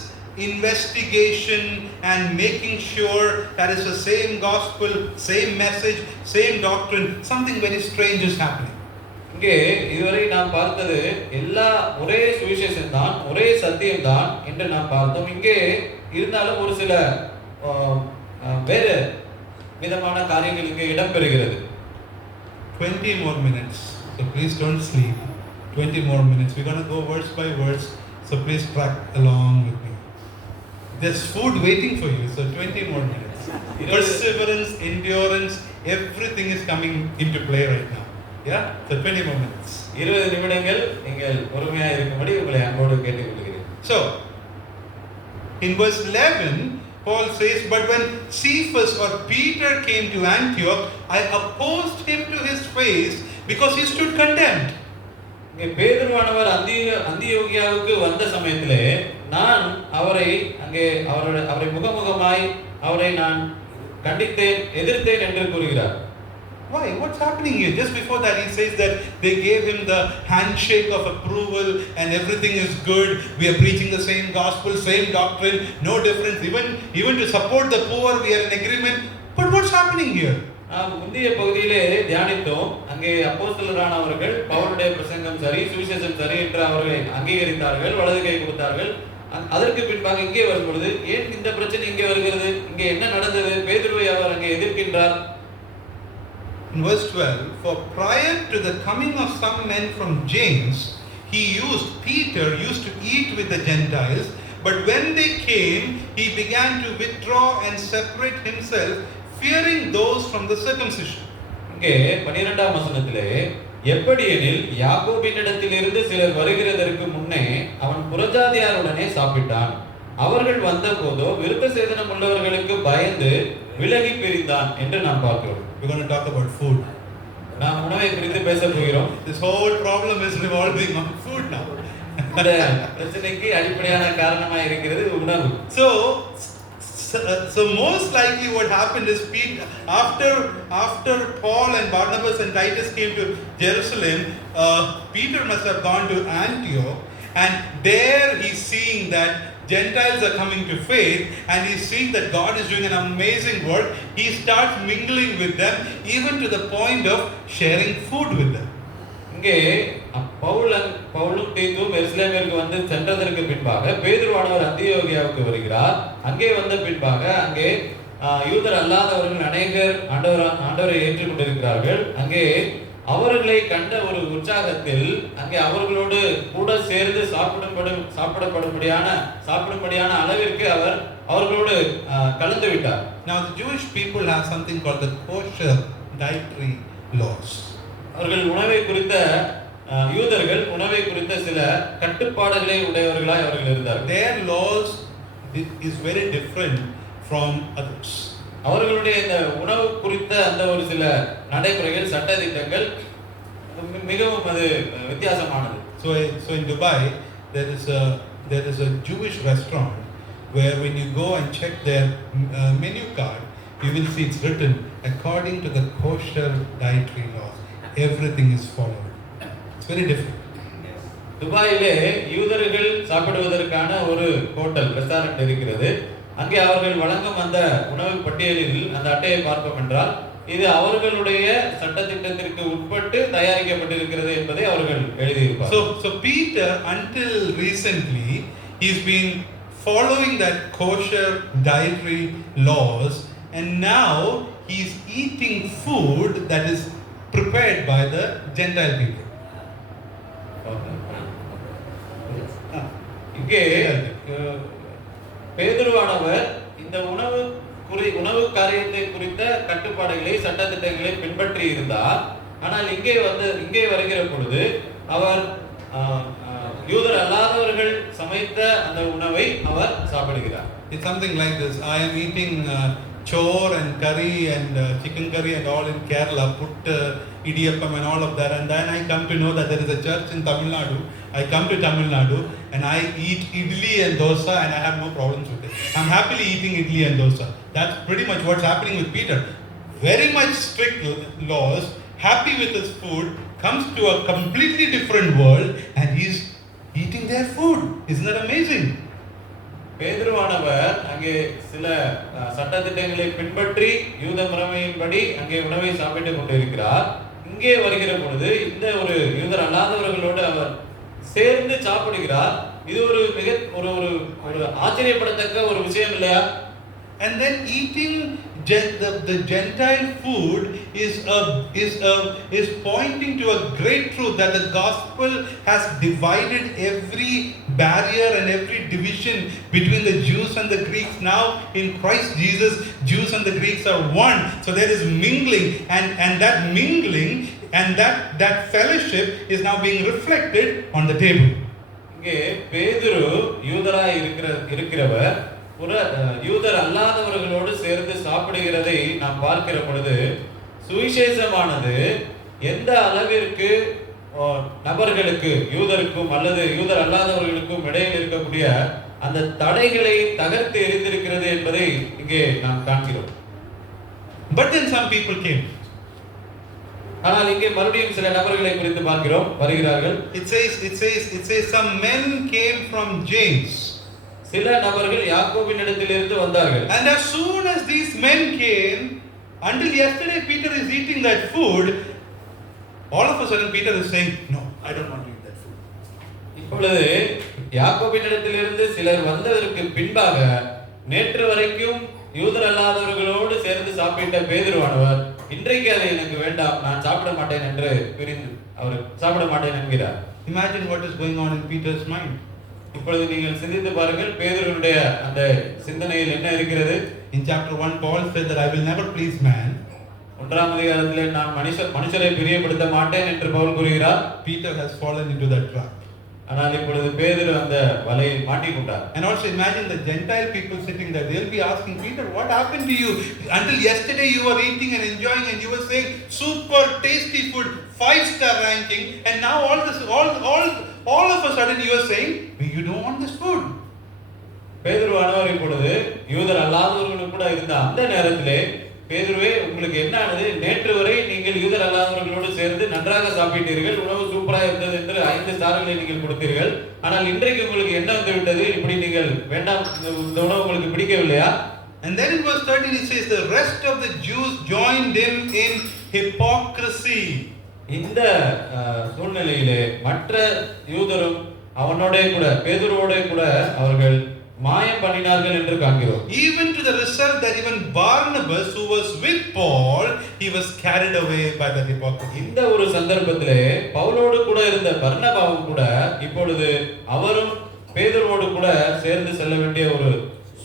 investigation and making sure that it's the same gospel, same message, same doctrine, something very strange is happening. இங்கே இதுவரை நாம் பார்த்தது எல்லா ஒரே சுவிசேஷம் தான், ஒரே சத்தியம் தான் என்று நாம் பார்த்தோம். இங்கே இருந்தாலும் ஒரு சில வேறு விதமான காரியங்கள் இங்கே இடம்பெறுகிறது. 20 more minutes. So please don't sleep. 20 more minutes. We're going to go verse by verse. So please track along with me. There's food waiting for you. So 20 more minutes. Perseverance, endurance, everything is coming into play right now. Yeah? So 20 more minutes. 20 நிமிடங்கள் நீங்கள் பொறுமையாக இருக்கும்படி உங்களை அன்போடு கேட்டுக்கொள்கிறேன். So, in verse 11, Paul says, but when Cephas or Peter came to Antioch, I opposed him to his face because he stood condemned. இங்கே பேதுருவானவர் அந்தியோகியாவுக்கு வந்த சமயத்திலே நான் அவரை அங்கே அவரை முகமுகமாய் அவரை நான் கண்டித்தேன், எதிர்த்தேன் என்று கூறுகிறார். Why? What's happening here? Just before that he says that they gave him the handshake of approval and everything is good. We are preaching the same gospel, same doctrine, no difference. Even to support the poor we are in agreement. But what's happening here? நாம் முந்தைய பகுதியிலே தியானித்தோம். அங்கே அப்போஸ்தலரானவர்கள் பவுலுடைய பிரசங்கம் சரி, சுவிசேஷம் சரி என்று அவர்களை அங்கீகரித்தார்கள், வலது கை கொடுத்தார்கள். அதற்கு பின்பாக இங்கே வரும்பொழுது ஏன் இந்த பிரச்சனை இங்கே வருகிறது? இங்கே என்ன நடந்தது? பேதுருவை அவர் அங்கே எதிர்க்கின்றார். In verse 12, for prior to the coming of some men from James, Peter used to eat with the Gentiles, but when they came, he began to withdraw and separate himself, fearing those from the circumcision. இங்கே 12ஆம் வசனத்திலே எப்படி எனில் யாக்கோபினிடத்திலிருந்து சிலர் வருகிறதற்கு முன்னே அவன் புறஜாதியாருடனே சாப்பிட்டான். அவர்கள் வந்த போதோ விருத்த சேதனம் உள்ளவர்களுக்கு பயந்து விலகி பிரிந்தான் என்று நாம் பார்க்கிறோம். We're going to talk about food. நாம் உணவை குறித்து பேச போகிறோம். This whole problem is revolving on food now. இந்த பிரச்சனைக்கு அடிப்படையான காரணமாக இருக்கிறது உணவு. So most likely what happened is after Paul and Barnabas and Titus came to Jerusalem, Peter must have gone to Antioch, and there he's seeing that Gentiles are coming to faith, and he's seeing that God is doing an amazing work. He starts mingling with them, even to the point of sharing food with them. இங்கே பவுலும் தீத்துவும் எருசலேமிற்கு வந்து சென்றதற்கு பின்பாக பேதுருவானவர் அந்தியோகியாவுக்கு வருகிறார். அங்கே வந்த பின்பாக அங்கே யூதர் அல்லாதவர்கள் அநேகர் ஆண்டவரை ஏற்றுக்கொண்டிருக்கிறார்கள். அங்கே அவர்களை கண்ட ஒரு உற்சாகத்தில் அங்கே அவர்களோடு கூட சேர்ந்து சாப்பிடும்படியான அளவிற்கு அவர் அவர்களோடு கலந்து விட்டார். Now the Jewish people have something called the kosher dietary laws. அவர்கள் உணவை குறித்த யூதர்கள் உணவை குறித்த சில கட்டுப்பாடுகளை உடையவர்களாய் அவர்கள் இருந்தார்கள். Their laws is very different from others. அவர்களுடைய இந்த உணவு குறித்த அந்த ஒரு சில நடைமுறைகள் சட்டதிட்டங்கள் மிகவும் அது வித்தியாசமானது. So in Dubai there is a Jewish restaurant where when you go and check their menu card, you will see it's written according to the kosher dietary laws. Everything is followed. It's very different. துபாயிலே யூதர்கள் சாப்பிடுவதற்கான ஒரு hotel restaurant இருக்கிறது. அங்கே அவர்கள் வழங்கும் அந்த உணவு பட்டியலில் அந்த அட்டையை பார்ப்போம் என்றால் இது அவர்களுடைய சட்டத்திட்டத்திற்கு உட்பட்டு தயாரிக்கப்பட்டிருக்கிறது என்பதை அவர்கள் எழுதியிருப்பார்கள். So Peter until recently he's been following that kosher dietary laws, and now he's eating food that is prepared by the Gentile people. இங்கே பேதுருவானவர் இந்த உணவு காரியத்தை குறித்த கட்டுப்பாடுகளை சட்டத்திட்டங்களை பின்பற்றி இருந்தார். ஆனால் இங்கே வருகிற பொழுது அவர் யூதர் அல்லாதவர்கள் சமைத்த அந்த உணவை அவர் சாப்பிடுகிறார். It's something like this. I am eating chor and curry and chicken curry and all in Kerala, put idiyappam and all of that, and then I come to know that there is a church in Tamil Nadu. I come to Tamil Nadu and I eat idli and dosa, and I have no problems with it. I'm happily eating idli and dosa. That's pretty much what's happening with Peter. Very much strict laws, happy with his food, comes to a completely different world and he's eating their food. Isn't that amazing? பேதுருவானவர் அங்கே சில சட்டதிட்டங்களை பின்பற்றி யூத முறைமையின்படி அங்கே உணவை சாப்பிட்டுக் கொண்டிருக்கிறார். இங்கே வருகிற பொழுது இந்த ஒரு யூதர் அல்லாதவர்களோடு அவர் சேர்ந்து சாப்பிடுகிறார். இது ஒரு மிக ஒரு ஒரு ஒரு ஆச்சரியப்படத்தக்க ஒரு விஷயம் இல்லையா? And then eating the Gentile food is pointing to a great truth that the gospel has divided every barrier and every division between the Jews and the Greeks. Now in Christ Jesus, Jews and the Greeks are one. So there is mingling, and that mingling and that fellowship is now being reflected on the table. இங்கே பேதுரு யூதராய் இருக்கிறவர் யூதர் அல்லாதவர்களோடு சேர்ந்து சாப்பிடுகிறதை நாம் பார்க்கிற பொழுது சுவிசேஷமானது எந்த அளவிற்கு நபர்களுக்கு யூதருக்கும் அல்லது யூதர் அல்லாதவர்களுக்கும் இடையில் இருக்கக்கூடிய அந்த தடைகளை தகர்த்து எறிந்திருக்கிறது என்பதை இங்கே நாம் காண்கிறோம். But then some people came. ஆனால் இங்கே மறுபடியும் சில நபர்களை குறித்து பார்க்கிறோம், வருகிறார்கள். It says some men came from James. சில நபர்கள் யாக்கோபினிடத்திலிருந்து வந்தார்கள். And as soon as these men came, until yesterday Peter is eating that food, all of a sudden Peter is saying, no, I don't want to eat that food. இப்பொழுது யாக்கோபினிடத்திலிருந்து சிலர் வந்ததற்கு பின்பாக நேற்று வரைக்கும் யூதர் அல்லாதவர்களோடு சேர்ந்து சாப்பிட்ட பேதுருவானவர் இன்றைக்கு அது எனக்கு வேண்டாம், நான் சாப்பிட மாட்டேன் என்று பிரிந்து அவர் சாப்பிட மாட்டேன் என்கிறார். Imagine what is going on in Peter's mind. இப்பொழுது நீங்கள் சிந்தித்து பாருங்கள் பேதுருவுடைய அந்த சிந்தனையில் என்ன இருக்கிறது. In chapter 1 Paul said that I will never please man. ஒன்றாம் அதிகாரத்திலே நான் மனுஷரை பிரியப்படுத்த மாட்டேன் என்று பவுல் கூறுகிறார். Peter has fallen into that trap. ஆனால் இப்பொழுது பேதுரு அந்த வலையில் மாட்டிக்கொண்டார். And also imagine the Gentile people sitting there. They'll be asking Peter, what happened to you? Until yesterday you were eating and enjoying and you were saying super tasty food, 5-star ranking, and now all of a sudden you are saying you don't want this food. பேதுருவானவர் இப்பொழுது யூதர் அல்லாதவர்களும் கூட இருந்த அந்த நேரத்திலே பேதுருவே உங்களுக்கு என்ன ஆனது? நேற்று வரை நீங்கள் யூதர் அல்லாதவர்களோடு சேர்ந்து நன்றாக சாப்பிட்டீர்கள், உணவு சூப்பராக இருந்தது என்று 5 ஸ்டார்களை நீங்கள் கொடுத்தீர்கள். ஆனால் இன்றைக்கு உங்களுக்கு என்ன வந்து விட்டது? இப்படி நீங்கள் வேண்டாம், இந்த உணவு உங்களுக்கு பிடிக்கவில்லையா? And then in verse 13 it says the rest of the Jews joined him in hypocrisy. இந்த சூழ்நிலையிலே மற்ற யூதரும் அவனோட கூட பேதுருவோட கூட அவர்கள் மாயம் பண்ணினார்கள் என்று காண்கிறோம். Even to the result that even Barnabas, who was with Paul, he was carried away by the hypocrisy. இந்த ஒரு சந்தர்ப்பத்திலே பவுலோடு கூட இருந்த பர்னபாவும் கூட இப்பொழுது அவரும் பேதுருவோடு கூட சேர்ந்து செல்ல வேண்டிய ஒரு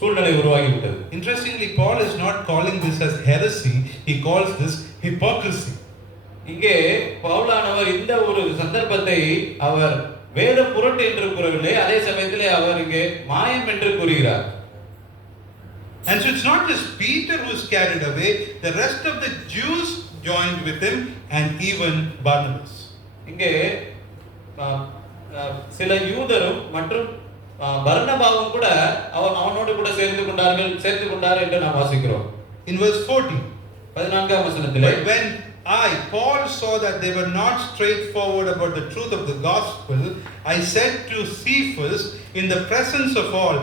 சூழ்நிலை உருவாகிவிட்டது. Interestingly, Paul is not calling this as heresy, he calls this hypocrisy. இங்கே பவுலானவர் இந்த ஒரு சந்தர்ப்பத்தை அவர் வேத புரட்டு என்று கூறவில்லை, அதே சமயத்திலே அவர் இங்கே மாயம் என்று கூறுகிறார். And so it's not just Peter who is carried away, the rest of the Jews joined with him and even Barnabas. இங்கே சில யூதரும் மற்றும் பர்னபாவும் கூட அவனோடு கூட சேர்ந்து கொண்டார் என்று நாம் வாசிக்கிறோம். In verse 14, 14ஆம் வசனத்திலே when Paul saw that they were not straightforward about the truth of the gospel, I said to Cephas in the presence of all,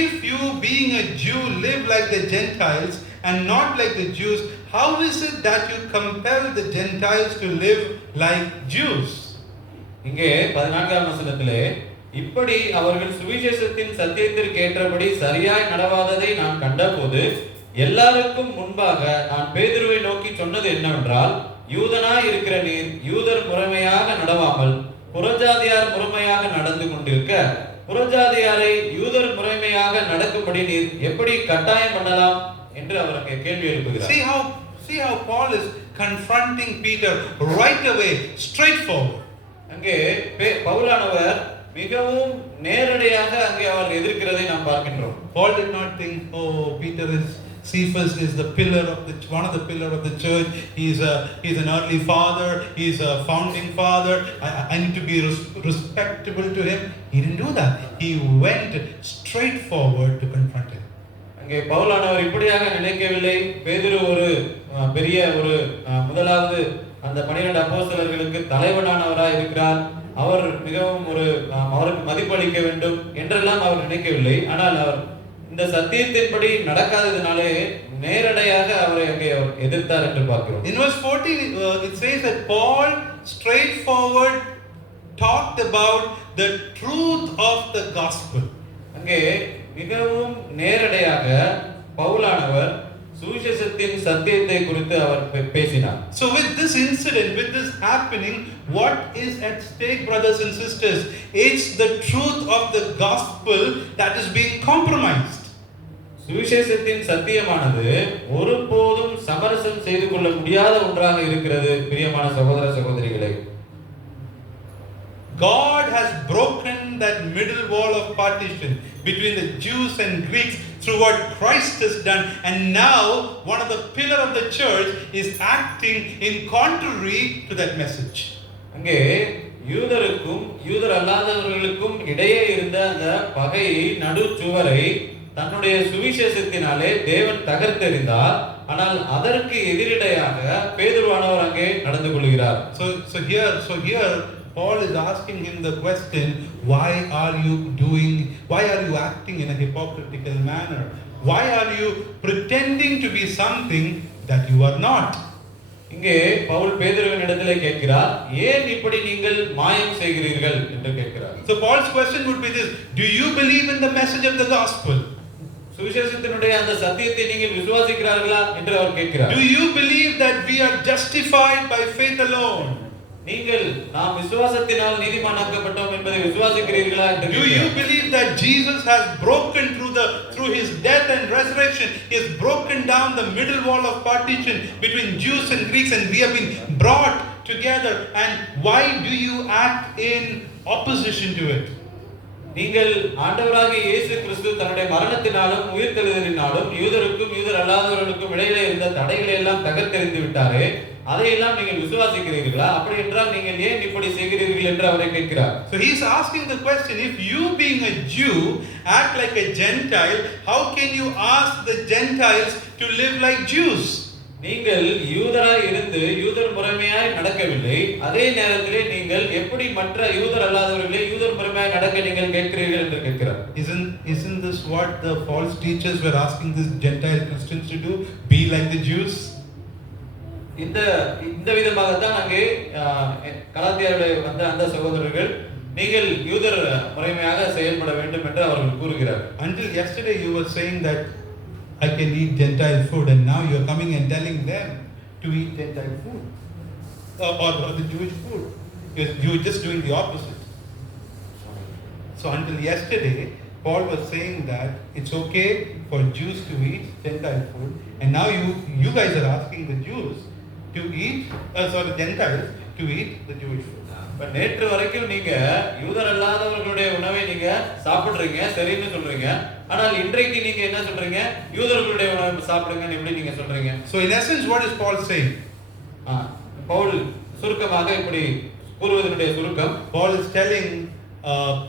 if you being a Jew live like the Gentiles and not like the Jews, how is it that you compel the Gentiles to live like Jews? இங்கே 14ஆம் வசனத்திலே இப்படி அவர்கள் சுவிசேஷத்தின் சத்தியத்திற்கு ஏற்றபடி சரியாய் நடவாததை நான் கண்டபோது எல்லாருக்கும் முன்பாக நான் பேதுருவை நோக்கி சொன்னது என்னவென்றால், யூதனாய் இருக்கிற நீர் யூதர் முறைமையாக நடவாமல் புறஜாதியார் முறைமையாக நடந்து கொண்டிருக்க புறஜாதியாரை யூதர் முறைமையாக நடக்கும்படி நீர் எப்படி கட்டாயம் பண்ணலாம் என்று அவர் அங்கே கேள்வி எழுப்புகிறார். See how Paul is confronting Peter right away, straightforward. அங்கே பவுலானவர் மிகவும் நேரடியாக அங்கே அவர் எதிர்க்கிறதை நாம் பார்க்கின்றோம். Paul did not think, oh, Cephas is the pillar of one of the pillar of the church. He's an early father. He's a founding father. I need to be respectable to him. He didn't do that. He went straight forward to confront him. அங்கே பவுலானவர் இப்படியாக நினைக்கவில்லை. பேதுரு ஒரு பெரிய ஒரு முதலாவது அந்த 12 அப்போஸ்தலர்களுக்கு தலைவனானவராய் இருக்கிறார், அவர் மிகவும் அவருக்கு மதிப்பளிக்க வேண்டும் என்றெல்லாம் அவர் நினைக்கவில்லை. ஆனால் அவர் இந்த சத்தியத்தின்படி நடக்காததினாலே நேரடியாக அவரை அங்கே அவர் எதிர்த்தார் என்று பார்க்கிறோம். In verse 14, it says that Paul straightforward talked about the truth of the gospel. அங்கே மிகவும் நேரடியாக பவுலானவர் சுவிசேஷத்தின் சத்தியத்தை குறித்து அவர் பேசினார். So with this incident, with this happening, what is at stake, brothers and sisters? It's the truth of the gospel that is being compromised. சுவிசேஷத்தின் சத்தியமானது ஒருபோதும் சமரசம் செய்து கொள்ள முடியாத ஒன்றாக இருக்கிறது. பிரியமான சகோதர சகோதரிகளே, God has broken that middle wall of partition between the Jews and Greeks through what Christ has done, and now one of the pillar of the church is acting in contrary to that message. அங்கே யூதருக்கும் யூதர் அல்லாதவர்களுக்கும் இடையே இருந்த அந்த பகையை நடுச்சுவரை தன்னுடைய சுவிசேஷத்தினாலே தேவன் தகர்த்தெறிந்தார். ஆனால் அதற்கு எதிரிடையாக பேதுருவானவர் அங்கே நடந்து கொள்கிறார். So here Paul is asking him the question, why are you acting in a hypocritical manner? Why are you pretending to be something that you are not? இங்கே பவுல் பேதுருவின் இடத்திலே கேட்கிறார், ஏன் இப்படி நீங்கள் மாயம் செய்கிறீர்கள் என்று கேட்கிறார். So Paul's question would be this: do you believe in the message of the gospel? சுவிசேஷத்தினுடைய அந்த சத்தியத்தை நீங்கள் விசுவாசிக்கிறீர்களா என்று அவர் கேட்கிறார். Do you believe that we are justified by faith alone? நீங்கள் நாம் விசுவாசத்தினால் நீதிமானாக்கப்பட்டோம் என்பதை விசுவாசிக்கிறீர்களா என்று Do you believe that Jesus has broken through his death and resurrection, he has broken down the middle wall of partition between Jews and Greeks, and we have been brought together? And why do you act in opposition to it? நீங்கள் ஆண்டவராகிய இயேசு கிறிஸ்து தன்னுடைய மரணத்தினாலும் உயிர்த்தெழுதலினாலும் யூதருக்கும் யூதர் அல்லாதவர்களுக்கும் இடையிலே இருந்த தடைகளை எல்லாம் தகர்த்தெறிந்து விட்டாரே, அதையெல்லாம் நீங்கள் விசுவாசிக்கிறீர்களா? அப்படி என்றால் நீங்கள் ஏன் இப்படி செய்கிறீர்கள் என்று அவரை கேட்கிறார். So he is asking the question, if you being a Jew act like a Gentile, how can you ask the Gentiles to live like Jews? நீங்கள் யூதராய் இருந்து யூதர் முறைமையாய் நடக்கவில்லை, அதே நேரத்திலே நீங்கள் எப்படி மற்ற யூதர் அல்லாதவர்களை யூதர் முறைமையாய் நடக்க நீங்கள் கேட்கிறீர்கள் என்று கேட்கிறார். Isn't this what the false teachers were asking these Gentile Christians to do? Be like the Jews? இந்த விதமாக தான் அங்கே கலாத்தியருடைய வந்த அந்த சகோதரர்கள் நீங்கள் யூதர் முறைமையாக செயல்பட வேண்டும் என்று அவர்கள் கூறுகிறார். Until yesterday you were saying that I can eat Gentile food, and now you are coming and telling them to eat Gentile food or the Jewish food. You are just doing the opposite. So until yesterday Paul was saying that it's okay for Jews to eat Gentile food, and now you guys are asking the Jews to eat Gentiles to eat the Jewish food. இப்ப நேற்று வரைக்கும் நீங்க யூதர் அல்லாதவர்களுடைய உணவை நீங்க சாப்பிடுறீங்க, சரின்னு சொல்றீங்க. ஆனால் இன்றைக்கு நீங்க என்ன சொல்றீங்க? யூதர்களுடைய உணவை சாப்பிடுங்கன்னு எப்படி நீங்க சொல்றீங்க? So in essence what is Paul saying? Pavul சுருக்கமாக இப்படி கூறுவதனுடைய சுருக்கம், Paul is telling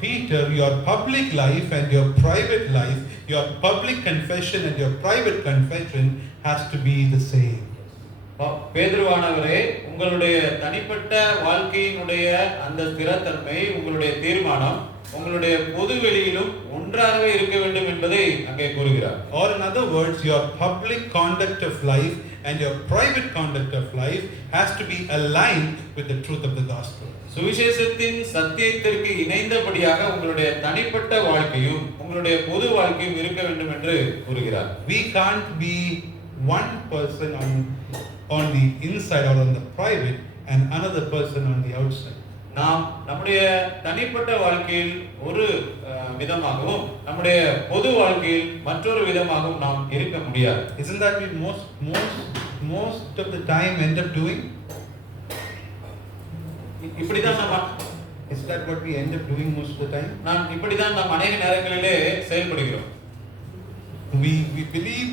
Peter, your public life and your private life, your public confession and your private confession has to be the same. பேதுருவானவரே, உங்களுடைய தனிப்பட்ட வாழ்க்கையினுடைய அந்த ஸ்திரத்தன்மை, உங்களுடைய தீர்மானம் உங்களுடைய பொது வெளியிலும் ஒன்றாகவே இருக்க வேண்டும் என்பதை அங்கே கூறுகிறார். Or in other words, your public conduct of life and your private conduct of life has to be aligned with the truth of the gospel. சுவிசேஷத்தின் சத்தியத்திற்கு இணைந்தபடியாக உங்களுடைய தனிப்பட்ட வாழ்க்கையும் உங்களுடைய பொது வாழ்க்கையும் இருக்க வேண்டும் என்று கூறுகிறார். We can't be one person on the inside or on the private and another person on the outside. நாம் நம்முடைய தனிப்பட்ட வாழ்க்கையில் ஒரு விதமாகவும் நம்முடைய பொது வாழ்க்கையில் மற்றொரு விதமாகவும் நாம் இருக்க முடியாது. Isn't that we most of the time end up doing? இப்படிதான் நம்ம Is that what we end up doing most of the time? நான் இப்படிதான் நாம் अनेक நேரங்களிலே செயல்படுகிறோம். We believe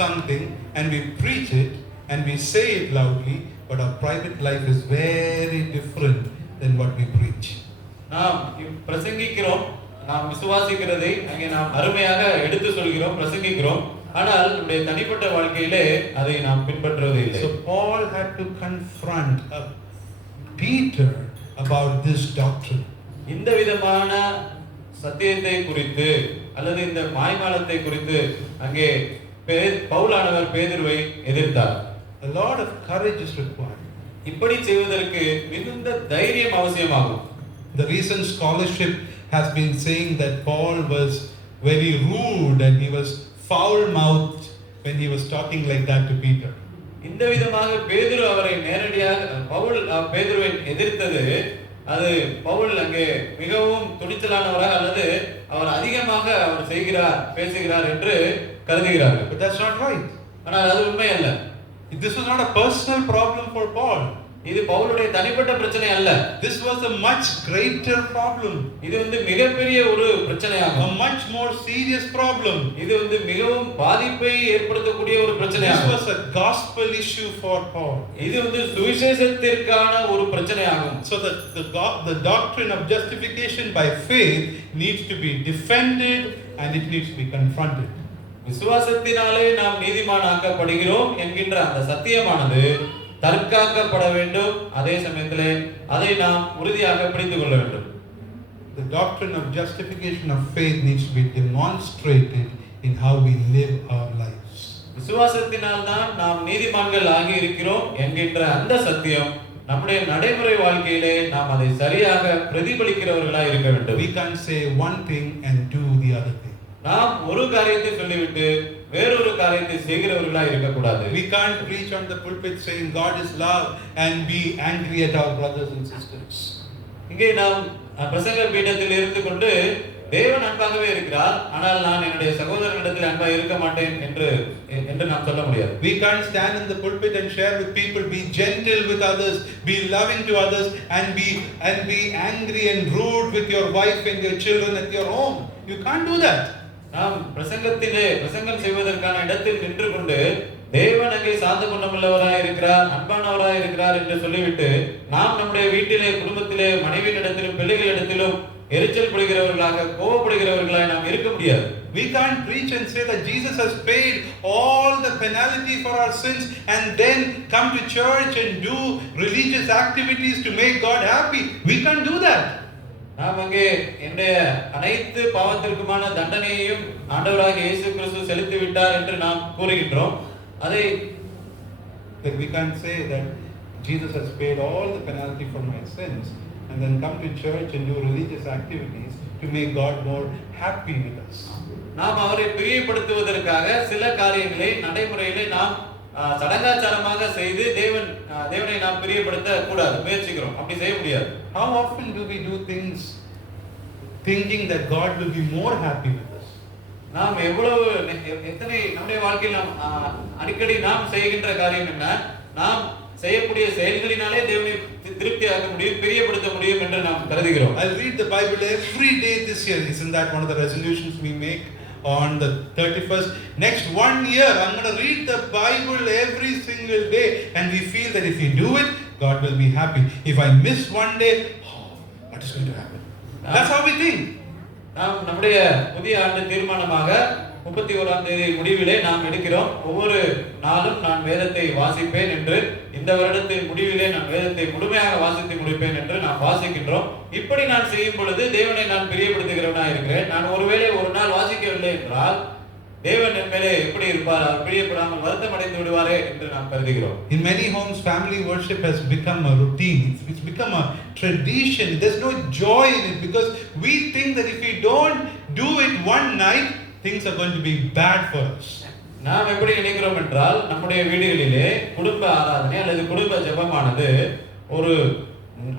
something and we preach it and we say it loudly, but our private life is very different than what we preach. நாம் பிரசங்கிக்கிறோம், நாம் விசுவாசிக்கிறதை அங்கே நாம் அருமையாக எடுத்து சொல்கிறோம், பிரசங்கிக்கிறோம். ஆனால் நம்முடைய தனிப்பட்ட வாழ்க்கையிலே அதை நாம் பின்பற்றுவதே இல்லை. So Paul had to confront Peter about this doctrine. இந்த விதமான சத்தியத்தை குறித்து அல்லது இந்த மாய்மாலத்தை குறித்து அங்கே பவுலானவர் பேதுருவை எதிர்த்தார். A lot of courage is required. இப்படி செய்வதற்கு மிகுந்த தைரியம் அவசியமாகும். The recent scholarship has been saying that Paul was very rude and he was foul-mouthed when he was talking like that to Peter. இந்த விதமாக பேதுரு அவரை நேரடியாக பேதுருவை எதிர்த்தது, அது பவுல் அங்கே மிகவும் துணிச்சலானவராக அல்லது அவர் அதிகமாக அவர் பேசுகிறார் என்று கருதுகிறார்கள். But that's not right. ஆனால் அது உண்மை அல்ல. This was not a personal problem for Paul. இது பவுலுடைய தனிப்பட்ட பிரச்சனை அல்ல. This was a much greater problem. இது மிகப்பெரிய ஒரு பிரச்சனையாகும். A much more serious problem. இது மிகவும் பாதிப்பை ஏற்படுத்தக்கூடிய ஒரு பிரச்சனையாகும். This was a gospel issue for Paul. இது சுவிசேஷத்திற்கான ஒரு பிரச்சனையாகும். So the doctrine of justification by faith needs to be defended and it needs to be confronted. விசுவாசத்தினாலே நாம் நீதிமானாக்கப்படுகிறோம் என்கின்ற அந்த சத்தியமானது தற்காக்கப்பட வேண்டும். அதே சமயத்திலே அதை நாம் உறுதியாக பிடித்துக் கொள்ள வேண்டும். The doctrine of justification of faith needs to be demonstrated in how we live our lives. விசுவாசத்தினால் தான் நாம் நீதிமான்கள் ஆகி இருக்கிறோம் என்கின்ற அந்த சத்தியம் நம்முடைய நடைமுறை வாழ்க்கையிலே நாம் அதை சரியாக பிரதிபலிக்கிறவர்களாக இருக்க வேண்டும். We can't say one thing and do the other thing. நாம் ஒரு காரியத்தை சொல்லிவிட்டு வேறொரு காரியத்தை செய்கிறவர்களாக இருக்க கூடாது. We can't preach on the pulpit saying God is love and be angry at our brothers and sisters. இங்கே நாம் பிரசங்க பீடத்தில் இருந்து கொண்டு தேவன் அன்பாகவே இருக்கிறார், ஆனால் நான் என்னுடைய சகோதரனிடத்தில் அன்பாக இருக்க மாட்டேன் என்று நாம் சொல்ல முடியாது. We can't stand in the pulpit and share with people, be gentle with others, be loving to others and be angry and rude with your wife and your children at your home. You can't do that. நாம் பிரசங்கம் செய்வதற்கான இடத்தில் நின்று கொண்டு தேவன் அங்கே சாந்த குணமுள்ளவராய் இருக்கிறார், அன்பானவராய் இருக்கிறார் என்று சொல்லிவிட்டு நாம் நம்முடைய வீட்டிலே, குடும்பத்திலே, மனைவியிடத்திலும் பிள்ளைகளிடத்திலும் எரிச்சல் படுகிறவர்களாக, கோபப்படுகிறவர்களாக நாம் இருக்க முடியாது. We can't preach and say that Jesus has paid all the penalty for our sins and then come to church and do religious activities to make God happy. We can't do that. நாம் அங்கே என்னுடைய அனைத்து பாவத்திற்குமான தண்டனையையும் ஆண்டவராகிய இயேசு கிறிஸ்து செலுத்தி விட்டார் என்று நாம் கூறுகின்றோம். அதை we can't say that Jesus has paid all the penalty for my sins and then come to church and do religious activities to make God more happy with us. நாம் அவரை பிரியப்படுத்துவதற்காக சில காரியங்களை நடைமுறையிலே நாம் சடங்காச்சாரமாக செய்து தேவனை நாம் பிரியப்படுத்த கூடாது, முயற்சிக்கிறோம். அப்படி செய்ய முடியாது. How often do we do things thinking that God will be more happy with us? நாம் எத்தனை நம்முடைய வாழ்க்கையில் நாம் அடிக்கடி நாம் செய்கின்ற காரியம் என்ன? நாம் செய்யக்கூடிய செயல்களினாலே தேவனை திருப்தியாக முடியும், பிரியப்படுத்த முடியும் என்று நாம் கருதுகிறோம். I'll read the Bible every day this year. Isn't that one of the resolutions we make on the 31st? Next 1 year I'm going to read the Bible every single day, and we feel that if we do it, God will be happy. If I miss one day, what is going to happen? That's how we think. நாம் நம்முடைய புதிய ஆண்டு தீர்மானமாக 31ஆம் தேதி முடிவிலே நாம் எடுக்கிறோம், ஒவ்வொரு நாளும் நான் வேதத்தை வாசிப்பேன் என்று, இந்த வருடத்தின் முடிவிலே நான் வேதத்தை முழுமையாக வாசித்து முடிப்பேன் என்று நாம் வாசிக்கின்றோம். இப்படி நான் செய்யும் பொழுது தேவனை நான் பிரியப்படுத்துகிறவனாக இருக்கிறேன். நான் ஒருவேளை ஒரு நாள் வாசிக்கவில்லை என்றால் தேவன் என் மேலே எப்படி இருப்பார்? அவர் பிரியப்படாமல் வருத்தம் அடைந்து விடுவாரே என்று நாம் கருதுகிறோம். In many homes, family worship has become a routine. It's become a tradition. There's no joy in it because we think that if we don't do it one night, things are going to be bad for us. நாம் எப்படி நினைக்கிறோம் என்றால், நம்முடைய வீடுகளிலே குடும்ப ஆராதனை அல்லது குடும்ப ஜெபமானது ஒரு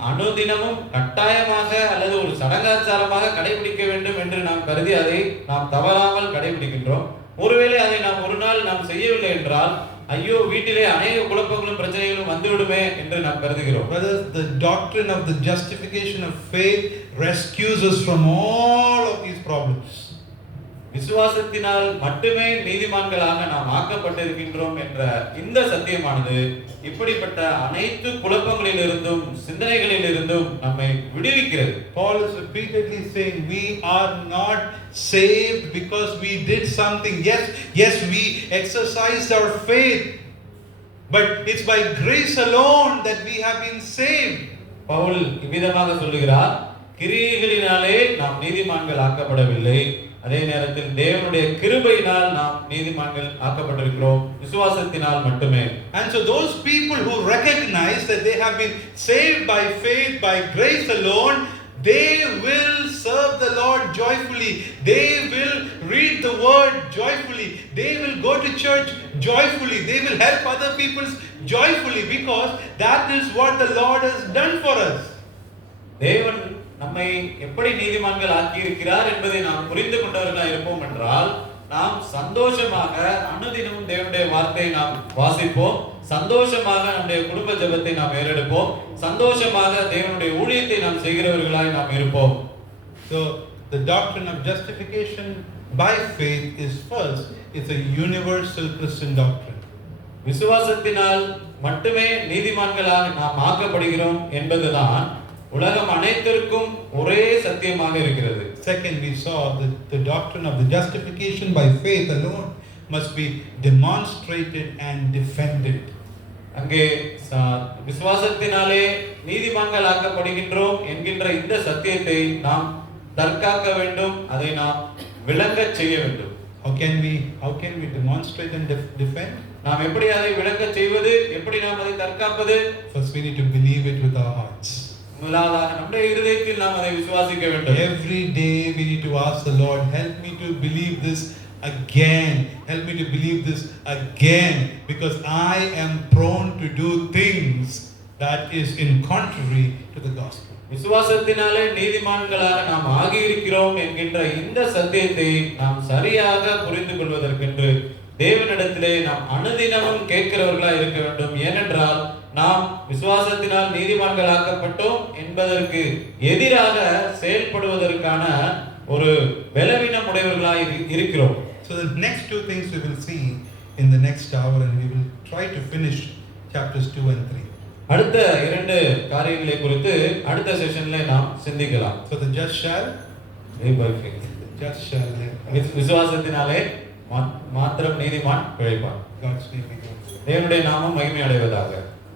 அனுதினமும் கட்டாயமாக அல்லது ஒரு சடங்காச்சாரமாக கடைபிடிக்க வேண்டும் என்று நாம் கருதி அதை நாம் தவறாமல் கடைபிடிக்கின்றோம். ஒருவேளை அதை நாம் ஒரு நாள் நாம் செய்யவில்லை என்றால், ஐயோ வீட்டிலே அநேக குழப்பங்களும் பிரச்சனைகளும் வந்துவிடுமே என்று நாம் கருதுகிறோம். Brothers, the doctrine of the justification of faith rescues us from all of these problems. விசுவாசத்தினால் மட்டுமே நீதிமான்களாக நாம் ஆக்கப்பட்டிருக்கின்றோம் என்ற இந்த சத்தியமானது இப்படிப்பட்ட அனைத்து குழப்பங்களிலிருந்தும் சிந்தனைகளிலிருந்தும் நம்மை விடுவிக்கிறது. Paul is repeatedly saying we are not saved because we did something. Yes, we exercised our faith, but it's by grace alone that we have been saved. Pavul இவ்விதமாக சொல்லுகிறார், கிரியைகளினாலே நாம் நீதிமான்கள் ஆக்கப்படவில்லை, அதே நேரத்தில் தேவனுடைய கிருபையினால் நாம் நீதிமான்கள் ஆக்கப்பட்டிருக்கிறோம் விசுவாசத்தினால் மட்டுமே. And so those people who recognize that they have been saved by faith, by grace alone, they will serve the Lord joyfully. They will read the word joyfully. They will go to church joyfully. They will help other people joyfully, because that is what the Lord has done for us. தேவன் நம்மை எப்படி நீதிமான்கள் ஆக்கி இருக்கிறார் என்பதை நாம் புரிந்து கொண்டவர்களாக இருப்போம் என்றால் நாம் சந்தோஷமாக அனுதினமும் தேவனுடைய வார்த்தையை நாம் வாசிப்போம், சந்தோஷமாக நம்முடைய குடும்ப ஜெபத்தை நாம் ஏறெடுப்போம், சந்தோஷமாக தேவனுடைய ஊழியத்தை நாம் செய்கிறவர்களாய் நாம் இருப்போம். So the doctrine of justification by faith is first. It's a universal Christian doctrine. விசுவாசத்தினால் மட்டுமே நீதிமான்களாக நாம் ஆக்கப்படுகிறோம் என்பதுதான் உலகம் அனைத்திற்கும் ஒரே சத்தியமாக இருக்கிறது. Second, we saw that the doctrine of the justification by faith alone must be demonstrated and defended. அங்கே விசுவாசத்தினாலே நீதிமான்கள் ஆக்கப்படுகின்றோம் என்கின்ற இந்த சத்தியத்தை நாம் தற்காக்க வேண்டும், அதை நாம் விளங்கச் செய்ய வேண்டும். How can we demonstrate and defend? நாம் எப்படி அதை விளங்கச் செய்வது, எப்படி நாம் அதை தற்காப்பது? First, we need to believe it with our hearts. முதலாவதாக நம்முடைய இருதயத்தில் நாம் அதை விசுவாசிக்க வேண்டும். Every day we need to ask the Lord, help me to believe this again. Help me to believe this again, because I am prone to do things that is in contrary to the gospel. விசுவாசத்தினாலே நீதிமான்களாக நாம் ஆகியிருக்கிறோம் என்கின்ற இந்த சத்தியத்தை நாம் சரியாக புரிந்து கொள்வதற்கென்று தேவனிடத்திலே நாம் அனுதினமும் கேட்கிறவர்களாக இருக்க வேண்டும். ஏனென்றால் நாம் விசுவாசத்தினால் நீதிமான்கள் ஆக்கப்பட்டோம் என்பதற்கு எதிராக செயல்படுவதற்கான ஒரு பலவீனம் உடையவர்களாக இருக்கிறோம். So the next two things we will see in the next hour, and we will try to finish chapters 2 and 3. அடுத்த இரண்டு காரியங்களை குறித்து அடுத்த செஷன்ல நாம் சிந்திக்கலாம். So the just shall live by faith. The just shall live. விசுவாசத்தினாலே மாத்திரம் நீதிமான் பிழைப்பான். God's name be glorified. தேவனுடைய நாமம் மகிமை அடைவதாக.